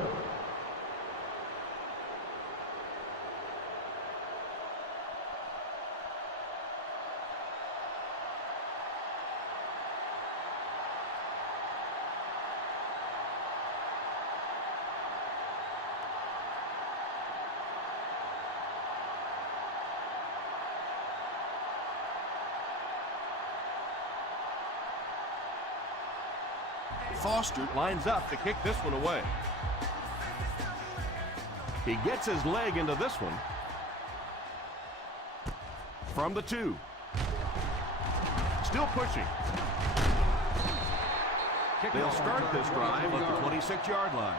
Foster lines up to kick this one away. He gets his leg into this one. From the 2. Still pushing. They'll start this drive at the 26-yard line.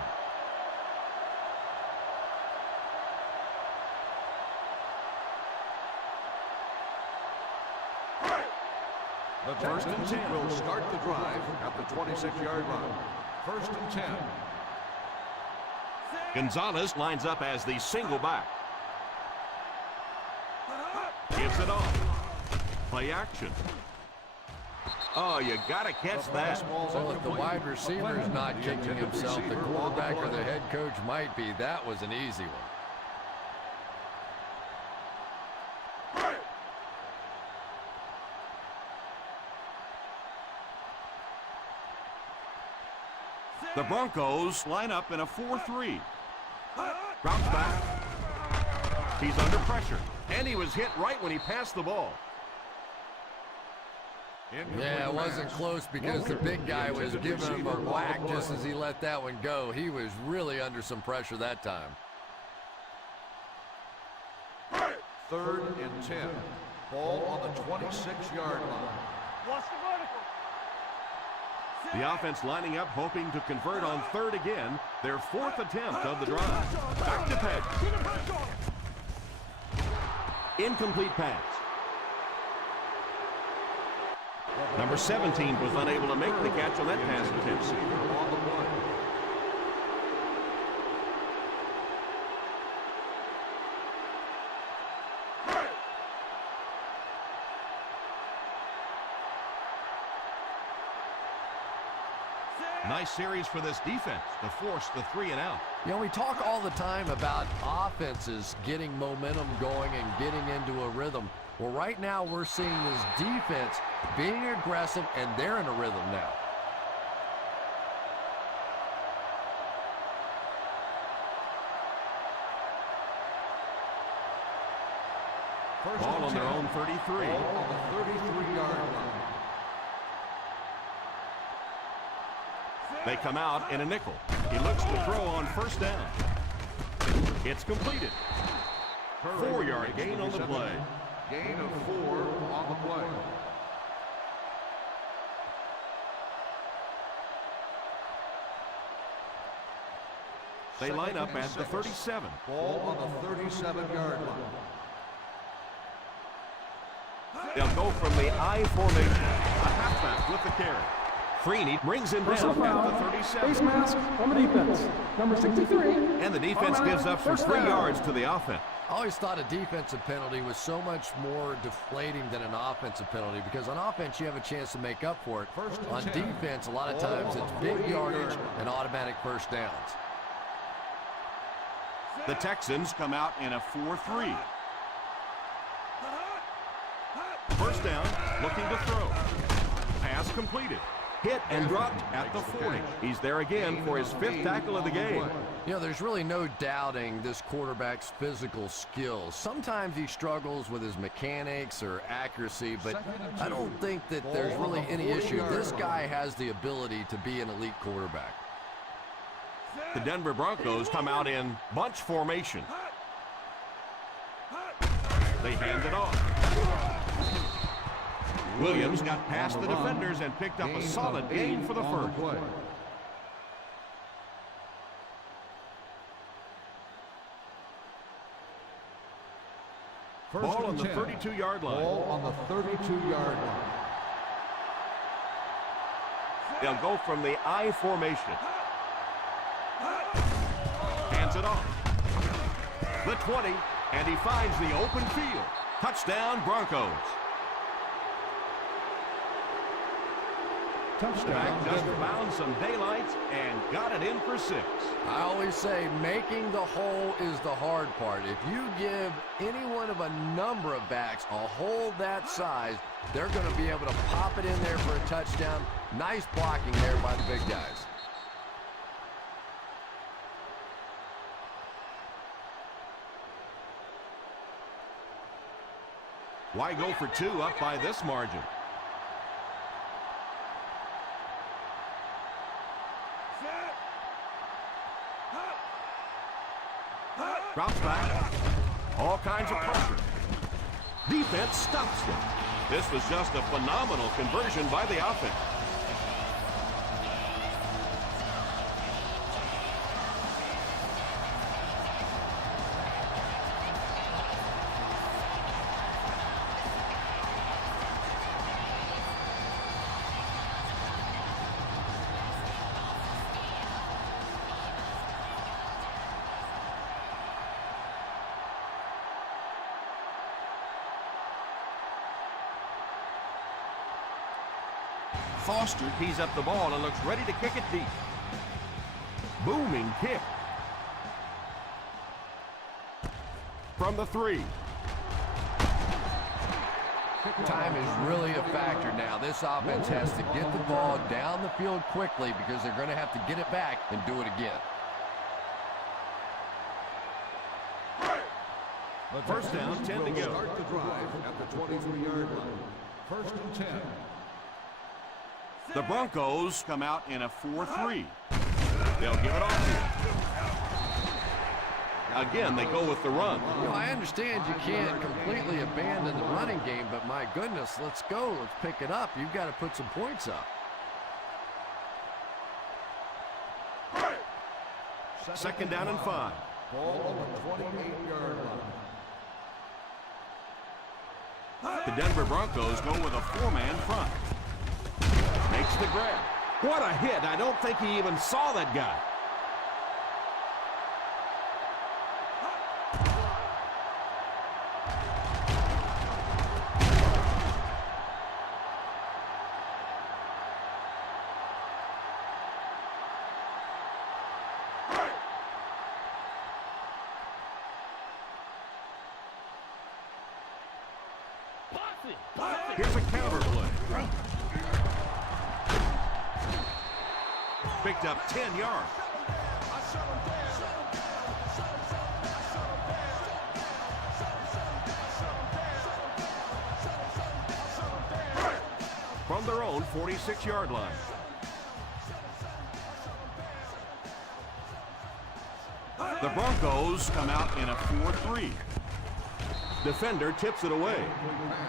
The first and 10 will start the drive at the 26-yard line. First and 10. Gonzalez lines up as the single back. Gives it off. Play action. Oh, you got to catch that. Well, if the wide receiver is not kicking himself, the quarterback or the head coach might be. That was an easy one. The Broncos line up in a 4-3. Drops back. He's under pressure. And he was hit right when he passed the ball. Yeah, it wasn't close because the big guy was giving him a whack just as he let that one go. He was really under some pressure that time. 3rd and 10. Ball on the 26-yard line. Watch the vertical. The offense lining up, hoping to convert on 3rd again. Their 4th attempt of the drive. Back to pass. Incomplete pass. Number 17 was unable to make the catch on that pass attempt. Nice series for this defense to force the 3 and out. You know, we talk all the time about offenses getting momentum going and getting into a rhythm. Well, right now we're seeing this defense being aggressive, and they're in a rhythm now. Ball on their own 33. Ball on the 33-yard line. They come out in a nickel. He looks to throw on 1st down. It's completed. 4-yard gain on the play. Gain of 4 on the play. They line up at the 37. Ball on the 37-yard line. They'll go from the I formation. A halfback with the carry. Freeney brings him Personal down foul. at the 37. Face mask on the defense. Number 63. And the defense gives up some 3 yards to the offense. I always thought a defensive penalty was so much more deflating than an offensive penalty because on offense you have a chance to make up for it. On defense, a lot of times it's big yardage and automatic 1st downs. The Texans come out in a 4-3. 1st down, looking to throw. Pass completed. Hit and dropped at the 40. He's there again for his 5th tackle of the game. You know, there's really no doubting this quarterback's physical skills. Sometimes he struggles with his mechanics or accuracy, but I don't think that there's really any issue. This guy has the ability to be an elite quarterback. The Denver Broncos come out in bunch formation. They hand it off. Williams got past the defenders and picked up a solid gain for the 1st. Ball on the 32-yard line. Ball on the 32-yard line. They'll go from the I formation. Hands it off. The 20, and he finds the open field. Touchdown, Broncos. Back just found some daylight and got it in for 6. I always say making the hole is the hard part. If you give any one of a number of backs a hole that size, they're going to be able to pop it in there for a touchdown. Nice blocking there by the big guys. Why go for 2 up by this margin? Drops back. All kinds of pressure. Defense stops them. This was just a phenomenal conversion by the offense. Foster tees up the ball and looks ready to kick it deep. Booming kick. From the 3. Time is really a factor now. This offense has to get the ball down the field quickly because they're going to have to get it back and do it again. First down, 10 to go. Start the drive at the 23-yard line. First and 10. The Broncos come out in a 4-3. They'll give it off here. Again, they go with the run. You know, I understand you can't completely abandon the running game, but my goodness, let's go. Let's pick it up. You've got to put some points up. Second down and 5. Ball on the 28-yard line. The Denver Broncos go with a 4-man front. Makes the grab. What a hit. I don't think he even saw that guy. Here's a counter play. Picked up 10 yards. From their own 46-yard line. The Broncos come out in a 4-3. Defender tips it away.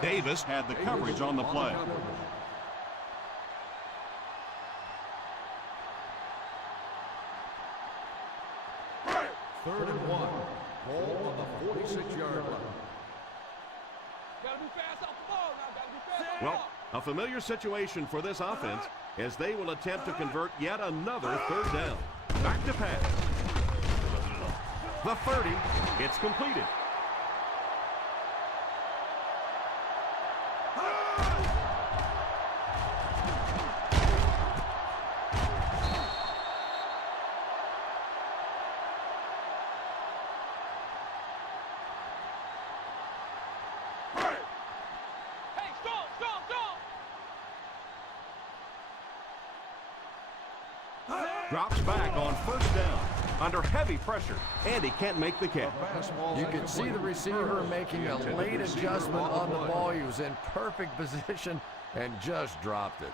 Davis had the coverage on the play. Third and 1. Ball on the 46-yard line. Gotta be fast off the ball now. Gotta be fast. Well, a familiar situation for this offense as they will attempt to convert yet another third down. Back to pass. The 30. It's completed. Hey, strong, strong, strong. Drops back on first down. Under heavy pressure, and he can't make the catch. You can see the receiver making a late adjustment on the ball. He was in perfect position and just dropped it.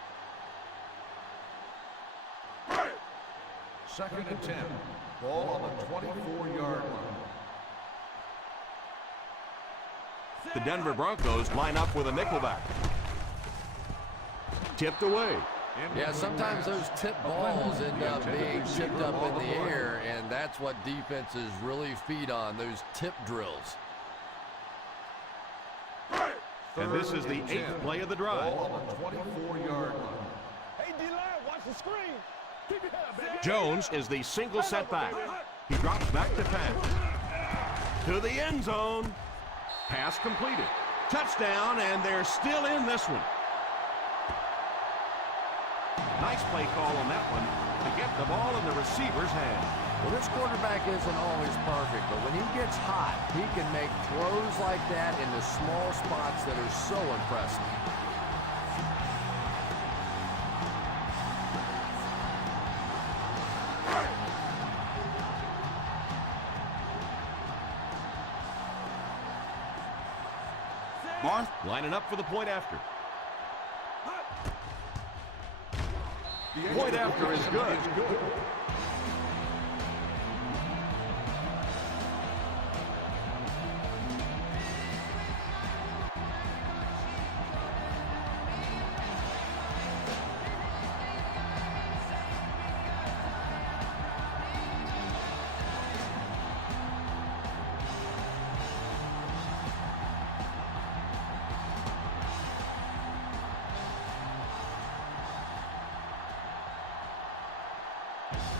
Second and 10. Ball on the 24-yard line. The Denver Broncos line up with a nickelback. Tipped away. Yeah, sometimes those tip balls end up being tipped up in the air, and that's what defenses really feed on, those tip drills. And this is the 8th play of the drive. Ball on the 24-yard line. Hey, D-line, watch the screen. Keep your head, baby. Jones is the single setback. He drops back to pass. To the end zone. Pass completed. Touchdown, and they're still in this one. Nice play call on that one to get the ball in the receiver's hand. Well, this quarterback isn't always perfect, but when he gets hot, he can make throws like that in the small spots that are so impressive. Barth lining up for the point after. Point after is good.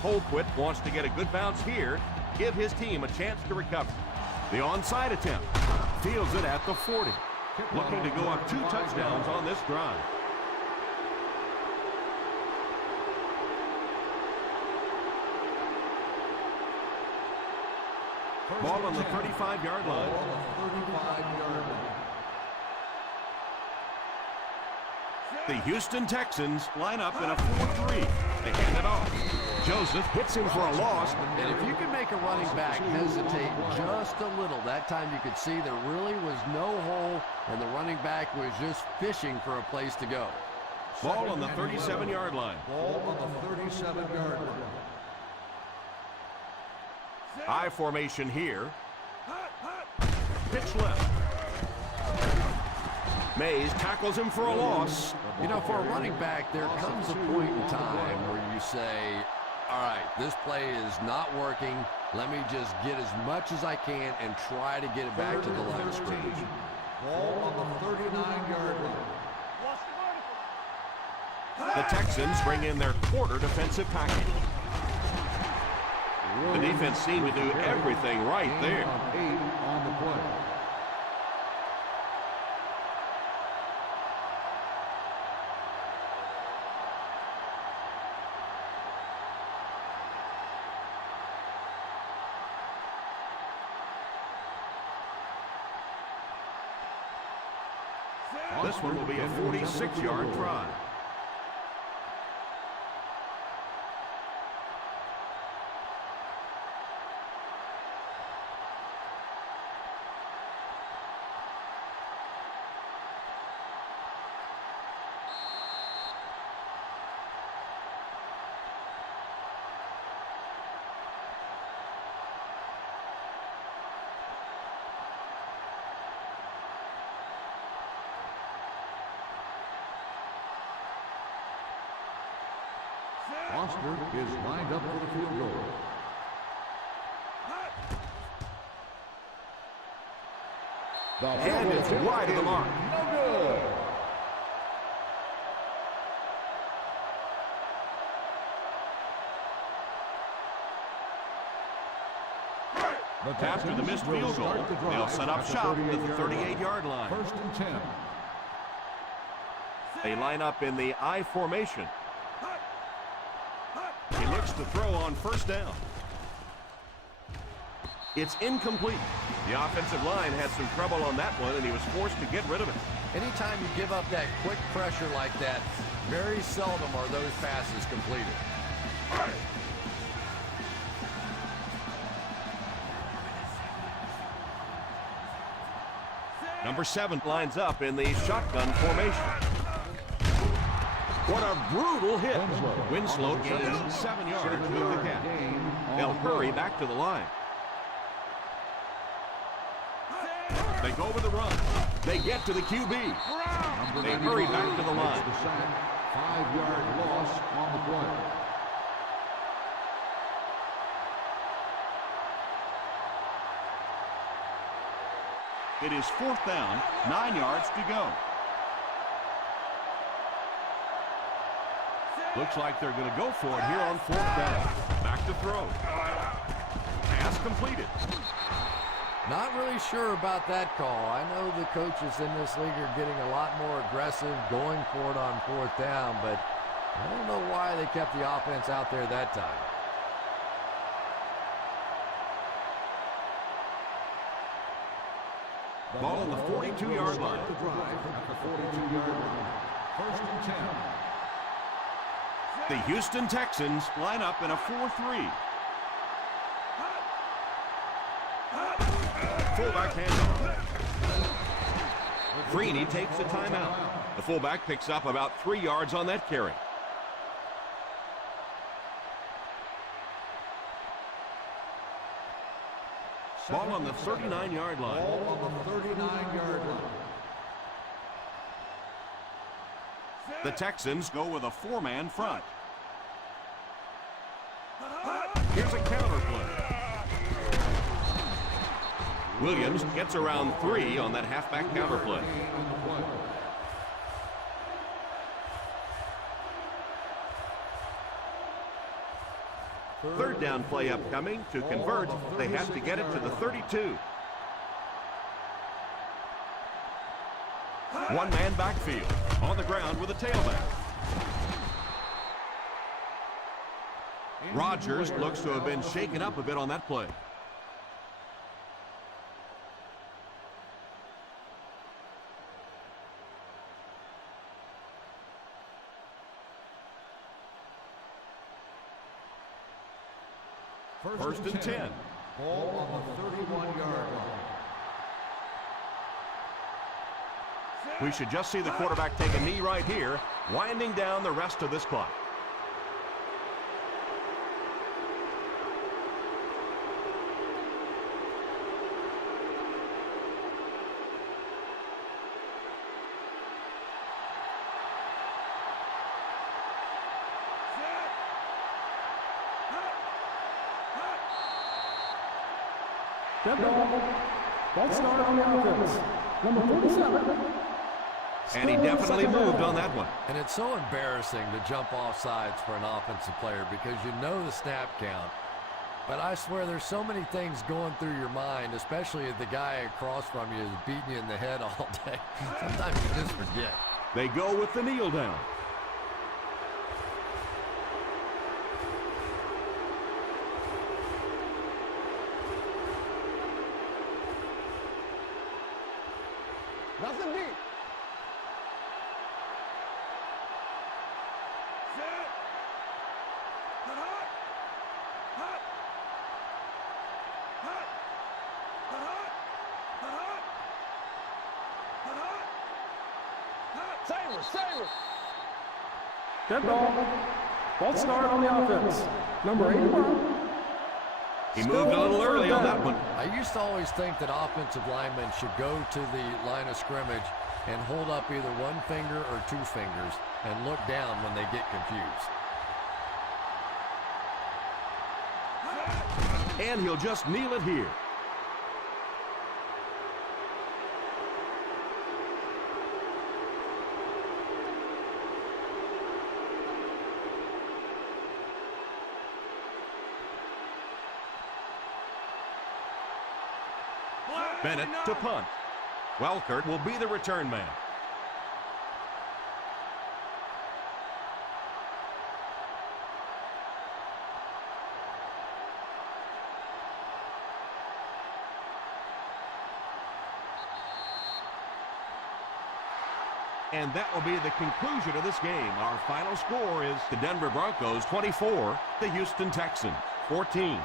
Colquitt wants to get a good bounce here, give his team a chance to recover. The onside attempt. Fields it at the 40. Looking to go up 2 touchdowns on this drive. Ball on the 35-yard line. The Houston Texans line up in a 4-3. They hand it off. Joseph hits him for a loss. And if you can make a running back hesitate just a little, that time you could see there really was no hole, and the running back was just fishing for a place to go. Ball on the 37-yard line. Ball on the 37-yard line. I formation here. Pitch left. Mays tackles him for a loss. You know, for a running back, there comes a point in time where you say, all right, this play is not working. Let me just get as much as I can and try to get it back to the line of scrimmage. Ball on the 39-yard line. The Texans bring in their quarter defensive package. The defense seemed to do everything right there. 8 on the play. This one will be a 46-yard try. Foster is lined up for the field goal. And it's wide of the mark. No good. After the missed field goal, they'll set up shop at the 38-yard line. 1st and 10. They line up in the I formation. He looks to throw on first down. It's incomplete. The offensive line had some trouble on that one, and he was forced to get rid of it. Anytime you give up that quick pressure like that, very seldom are those passes completed. Number 7 lines up in the shotgun formation. What a brutal hit. Winslow gains 7 yards with the catch. They'll hurry back to the line. They go with the run. They get to the QB. They hurry back to the line. 5-yard loss on the play. It is 4th down, 9 yards to go. Looks like they're going to go for it here on 4th down. Back to throw. Pass completed. Not really sure about that call. I know the coaches in this league are getting a lot more aggressive, going for it on 4th down, but I don't know why they kept the offense out there that time. Ball on the 42-yard line. The drive at the 42-yard line. 1st and 10. The Houston Texans line up in a 4-3. Fullback handoff. Freeney takes a timeout. The fullback picks up about 3 yards on that carry. Ball on the 39-yard line. Ball on the 39-yard line. The Texans go with a 4-man front. Here's a counter play. Williams gets around 3 on that halfback counter play. Third down play upcoming. To convert, they have to get it to the 32. One-man backfield. On the ground with a tailback. Rodgers looks to have been shaken up a bit on that play. First and 10. Ball on the 31-yard line. We should just see the quarterback take a knee right here, winding down the rest of this clock. Dead ball. Ball start on the offense. Number 47. And he definitely moved on that one. And it's so embarrassing to jump off sides for an offensive player because you know the snap count. But I swear there's so many things going through your mind, especially if the guy across from you is beating you in the head all day. Sometimes you just forget. They go with the kneel down. Nothing deep. Sailor. Dead ball. Ball start on the offense. Number 81. He moved a little early on that one. I used to always think that offensive linemen should go to the line of scrimmage and hold up either one finger or two fingers and look down when they get confused. And he'll just kneel it here. Bennett to punt. Welkert will be the return man. And that will be the conclusion of this game. Our final score is the Denver Broncos 24, the Houston Texans 14.